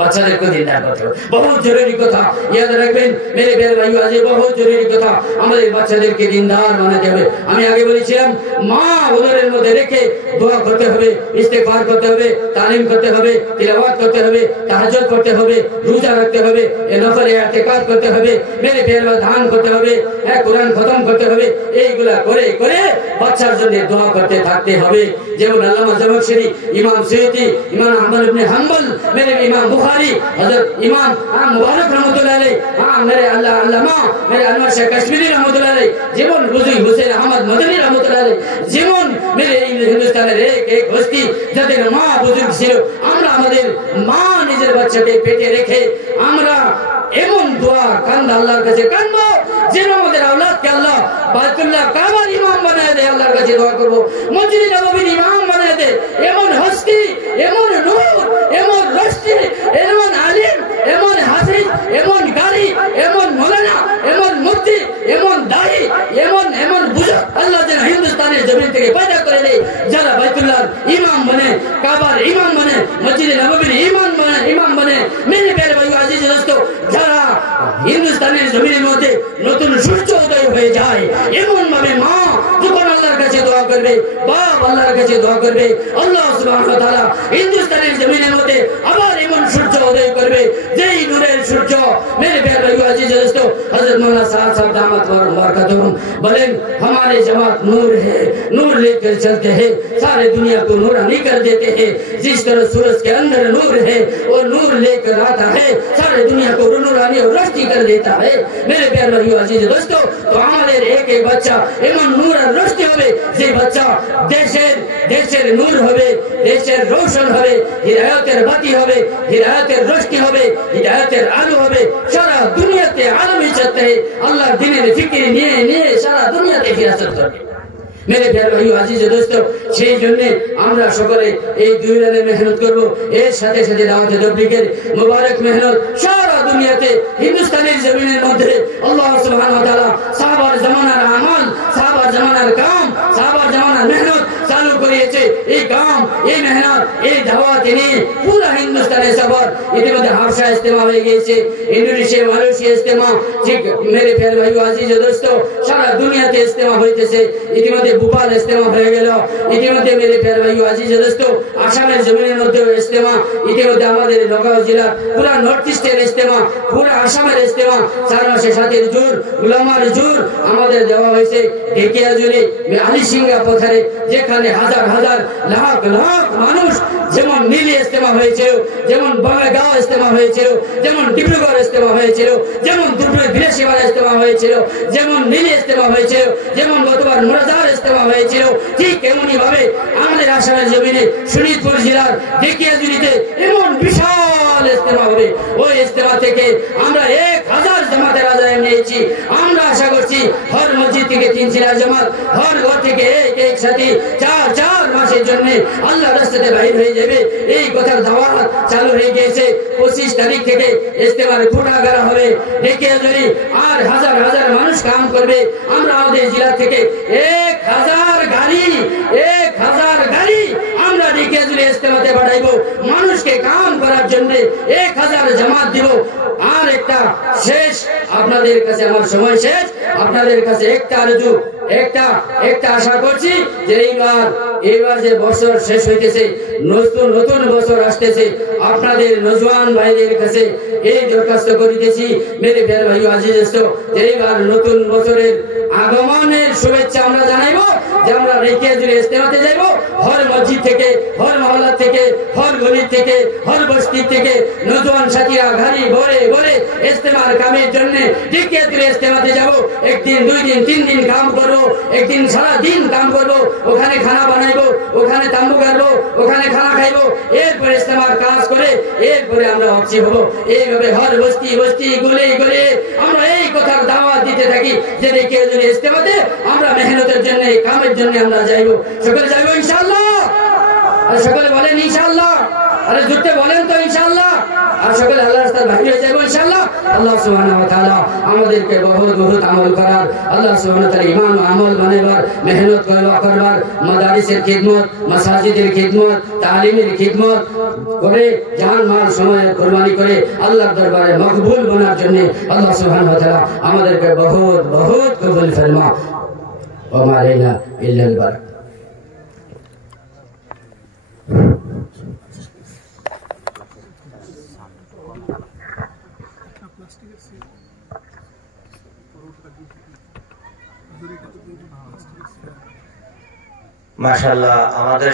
বাচ্চাদেরকে দিনদার করতে হবে। বহুত জরুরি কথা ইয়াদ রাখবেন मेरे प्यारे भाई अजीज, বহুত জরুরি কথা, আমাদের বাচ্চাদেরকে দিনদার বানাতে হবে। আমি আগে বলেছিলাম মা উদরের মধ্যে রেখে দোয়া করতে হবে, ইস্তেগফার করতে হবে, তালিম করতে হবে, তিলাওয়াত করতে হবে, তাহাজ্জুদ করতে হবে, রোজা রাখতে হবে, নফল ইতিকাদ করতে হবে, মেরে পেয়ারা দান করতে হবে, কোরআন খতম করতে হবে। এইগুলা করে করে বাচ্চার জন্য দোয়া করতে থাকতে হবে। যেমন আল্লামা জামাখশরী, ইমাম সুয়ুতি, ইমাম আহমদ ইবনে হাম্বল, মেরে ইমাম বুখারী, হযরত ইমাম মুবারক রহমাতুল্লাহ আলাইহি, মেরে আল্লামা মেরে আনোয়ার শাহ কাশ্মীরি রহমাতুল্লাহ আলাইহি, যেমন বুজুর্গ হুসেন আহমদ মদনী রহমাতুল্লাহ আলাইহি, যেমন মেরে হিন্দুস্তানের এক হস্তি যাদের মা বুজুর্গ ছিল, আমরা আমাদের মা নিজের বাচ্চাকে পেটে রেখে আমরা এমন দোয়া কান্দ আল্লাহর কাছে কাঁদবো যেন আমাদের আওলাদকে আল্লাহ বাইতুল্লাহ কাবার ইমাম বানায় দেয়। আল্লাহর কাছে দোয়া করবো মসজিদে নববীর ইমাম বানায় দেয়। এমন হস্তি, এমন নূর, এমন রশ্মি, এমন আলিম, এমন হাফিজ, এমন গাড়ি, এমন মৌলানা, এমন মুফতি, এমন দায়ী, এমন এমন বুজুর্গ আল্লাহ যেন হিন্দুস্তানের জমিন থেকে পয়দা করে দেয়, যারা বাইতুল্লাহর ইমাম বনে, কাবার ইমাম বনে, মসজিদে নববীর ইমাম বনে। মেরে প্যারে ভাই আজিজ দোস্ত, যারা হিন্দুস্তানের জমিনের মধ্যে নতুন সূর্য উদয় হয়ে যায়, এমন ভাবে মা যখন আল্লাহর কাছে দোয়া করবে, বাপ আল্লাহর কাছে দোয়া করবে, আল্লাহ সুবহানাহু ওয়া তাআলা হিন্দুস্তানের জমিনের মধ্যে আবার এমন সূর্য উদয় করবে, যেই নূরের সূর্য। মেরে প্যারে ভাই আজিজ দোস্ত, হযরত মাওলানা সাহেব দামাত বরকাতুহুম বলেন, हमारे जमात नूर है, नूर लेकर चलते हैं, सारे दुनिया को नूरानी कर देते हैं। जिस तरह सूरज के अंदर नूर है, वो नूर लेकर आता है, सारे दुनिया को नूरानी और रोशनी कर देता है। मेरे प्यारे भाइयों अजीज दोस्तों, तो हमारे एक एक बच्चा एमन नूर और रोशनी হবে, যে বাচ্চা দেশের নূর হবে, দেশের রোশন হবে, হিদায়াতের বাতি হবে, হিদায়াতের রোশনি হবে, হিদায়াতের আলো হবে। সারা দুনিয়াতে আলমী সত্য আল্লাহর দ্বীনের ফিকির নিয়ে সারা দুনিয়াতে ফিরাসত করবে। मेरे प्यारे भाइयों अजीज दोस्तों, সেই জন্য আমরা সকলে এই দুই রানে মেহনত করব। এর সাথে সাথে দাওয়াতে তাবলীগের মুবারক মেহনত সারা দুনিয়াতে হিন্দুস্তানের জমিনের মধ্যে আল্লাহ সুবহানাহু ওয়া তাআলা সাহাবার জামানার আমল, সাহাবার জামানার কাম, সাহাবার জামানার মেহনত চালু করেছে। এই কাম, এই মেহনত, এই দাওয়াত নিয়ে পুরো হিন্দুস্তানে সফর। ইতিমধ্যে হাবশা ইজতেমা হয়ে গিয়েছে, ইন্দোনেশিয়া, মালয়েশিয়া ইজতেমা, ঠিক मेरे प्यारे भाइयों अजीज दोस्तों, সারা দুনিয়াতে ইজতেমা হইতেছে। ইতিমধ্যে ভোপাল ইজতেমা হয়ে গেল। ইতিমধ্যে मेरे प्यारे भाइयों अजीज दोस्तों, আসামের জমিনের মধ্যে ইজতেমা। ইতিমধ্যে আমাদের নগাঁও জেলা পুরো নর্থ ইস্টের ইজতেমা, পুরো আসামের ইজতেমা। 4 মাসে 7 জোর উলামার জোর আমাদের দেওয়া হয়েছে ঢেকিয়াজুড়ি আলিসিঙ্গা পথারে, যেখানে হাজার হাজার লাখ লাখ মানুষ, যেমন নীলি ইজতেমা হয়েছিল, যেমন বঙ্গাগাঁও ইজতেমা হয়েছিল, যেমন ডিব্রুগড় ইজতেমা হয়েছিল, যেমন দুর্বল বিরাশিবার ইজতেমা হয়েছিল, যেমন নীলি ইজতেমা হয়েছিল, যেমন গতবার মুরাদার ইজতেমা হয়েছিল, ঠিক এমনই ভাবে আমাদের আসামের জমিনে শোনিতপুর জেলার ঢেকিয়াজুড়িতে এমন বিশাল ইজতেমা হবে। ওই ইজতেমা থেকে আমরা 1000 জামাতের আজান নিয়েছি। আমরা আশা করছি হর মসজিদ থেকে 3-4 জামাত, হর ঘর থেকে এক সাথে 4 মাসের জন্য আল্লাহ রাস্তাতে বাইর হয়ে যাবে। এই কথার দাওয়াত চালু হয়ে গিয়েছে। 25 তারিখ থেকে ইজতেমার খুঁটা গাড়া হবে ঢেকিয়াজুড়ি, আর হাজার হাজার মানুষ কাম করবে। আমরা আমাদের জেলা থেকে 1000 গাড়ি আমরা ঢেকিয়াজুড়ি ইজতেমাতে পাঠাইবো। মানুষকে কাম করার জন্য 1000 জামাত দিব। আর একটা শেষ, আপনাদের কাছে আমার সময় শেষ, আপনাদের কাছে একটা আরজু, একটা আশা করছি যে এইবার যে বছর শেষ হইতেছে, নতুন বছর আসতেছে, আপনাদের নজওয়ান ভাইদের কাছে এই দরখাস্ত করিতেছি, মেরে প্যারে ভাই আজিজ দোস্ত, এইবার নতুন বছরের আগমনের শুভেচ্ছা আমরা জানাইবো, যে আমরা ঢেকিয়াজুড়ি ইজতেমাতে যাইব। হর মসজিদ থেকে, হর মহল্লা থেকে, হর গলি থেকে, হর বস্তি থেকে নজওয়ান সাথীরা গাড়ি ভরে ভরে ইজতেমার কামের জন্য ঢেকিয়াজুড়ি ইজতেমাতে যাব। 1 দিন 2 দিন 3 দিন কাম করবো, একদিন সারা দিন কাম করবো, ওখানে খানা বানাইবো, ওখানে তাম্বু গাড়বো, ওখানে খানা খাইবো, এরপরে ইজতেমার কাজ করে এরপরে আমরা অক্সি হবো। এইভাবে হর বস্তি বস্তি গলে গলে আমরা এই কথার দাওয়াত দিতে থাকি যে ঢেকিয়াজুড়ি ইজতেমাতে আমরা মেহনতের জন্য, কামের জন্য আমরা যাইবো। সকলে যাইবো ইনশাআল্লাহ? আর সকলে বলেন ইনশাআল্লাহ? আরে জুড়তে বলেন তো ইনশাআল্লাহ? আর সকলে আল্লাহর রাস্তায় বাহির হয়ে যাবো ইনশাআল্লাহ। আল্লাহ সুবহানাহু ওয়া তাআলা আমাদেরকে বহুত আমল করার, আল্লাহ সুবহানাহু ওয়া তাআলা ঈমান ও আমল বানাবার, মেহনত করবার, মাদারিসের খিদমত, মাসাজিদের খিদমত, তালিমের খিদমত করে জান মাল সময় কুরবানি করে আল্লাহর দরবারে মকবুল বানার জন্য আল্লাহ সুবহানাহু ওয়া তাআলা আমাদেরকে বহুত কবুল ফরমা। ওয়া মা আলাইনা ইল্লাল বারাক। মাশাআল্লাহ আমাদের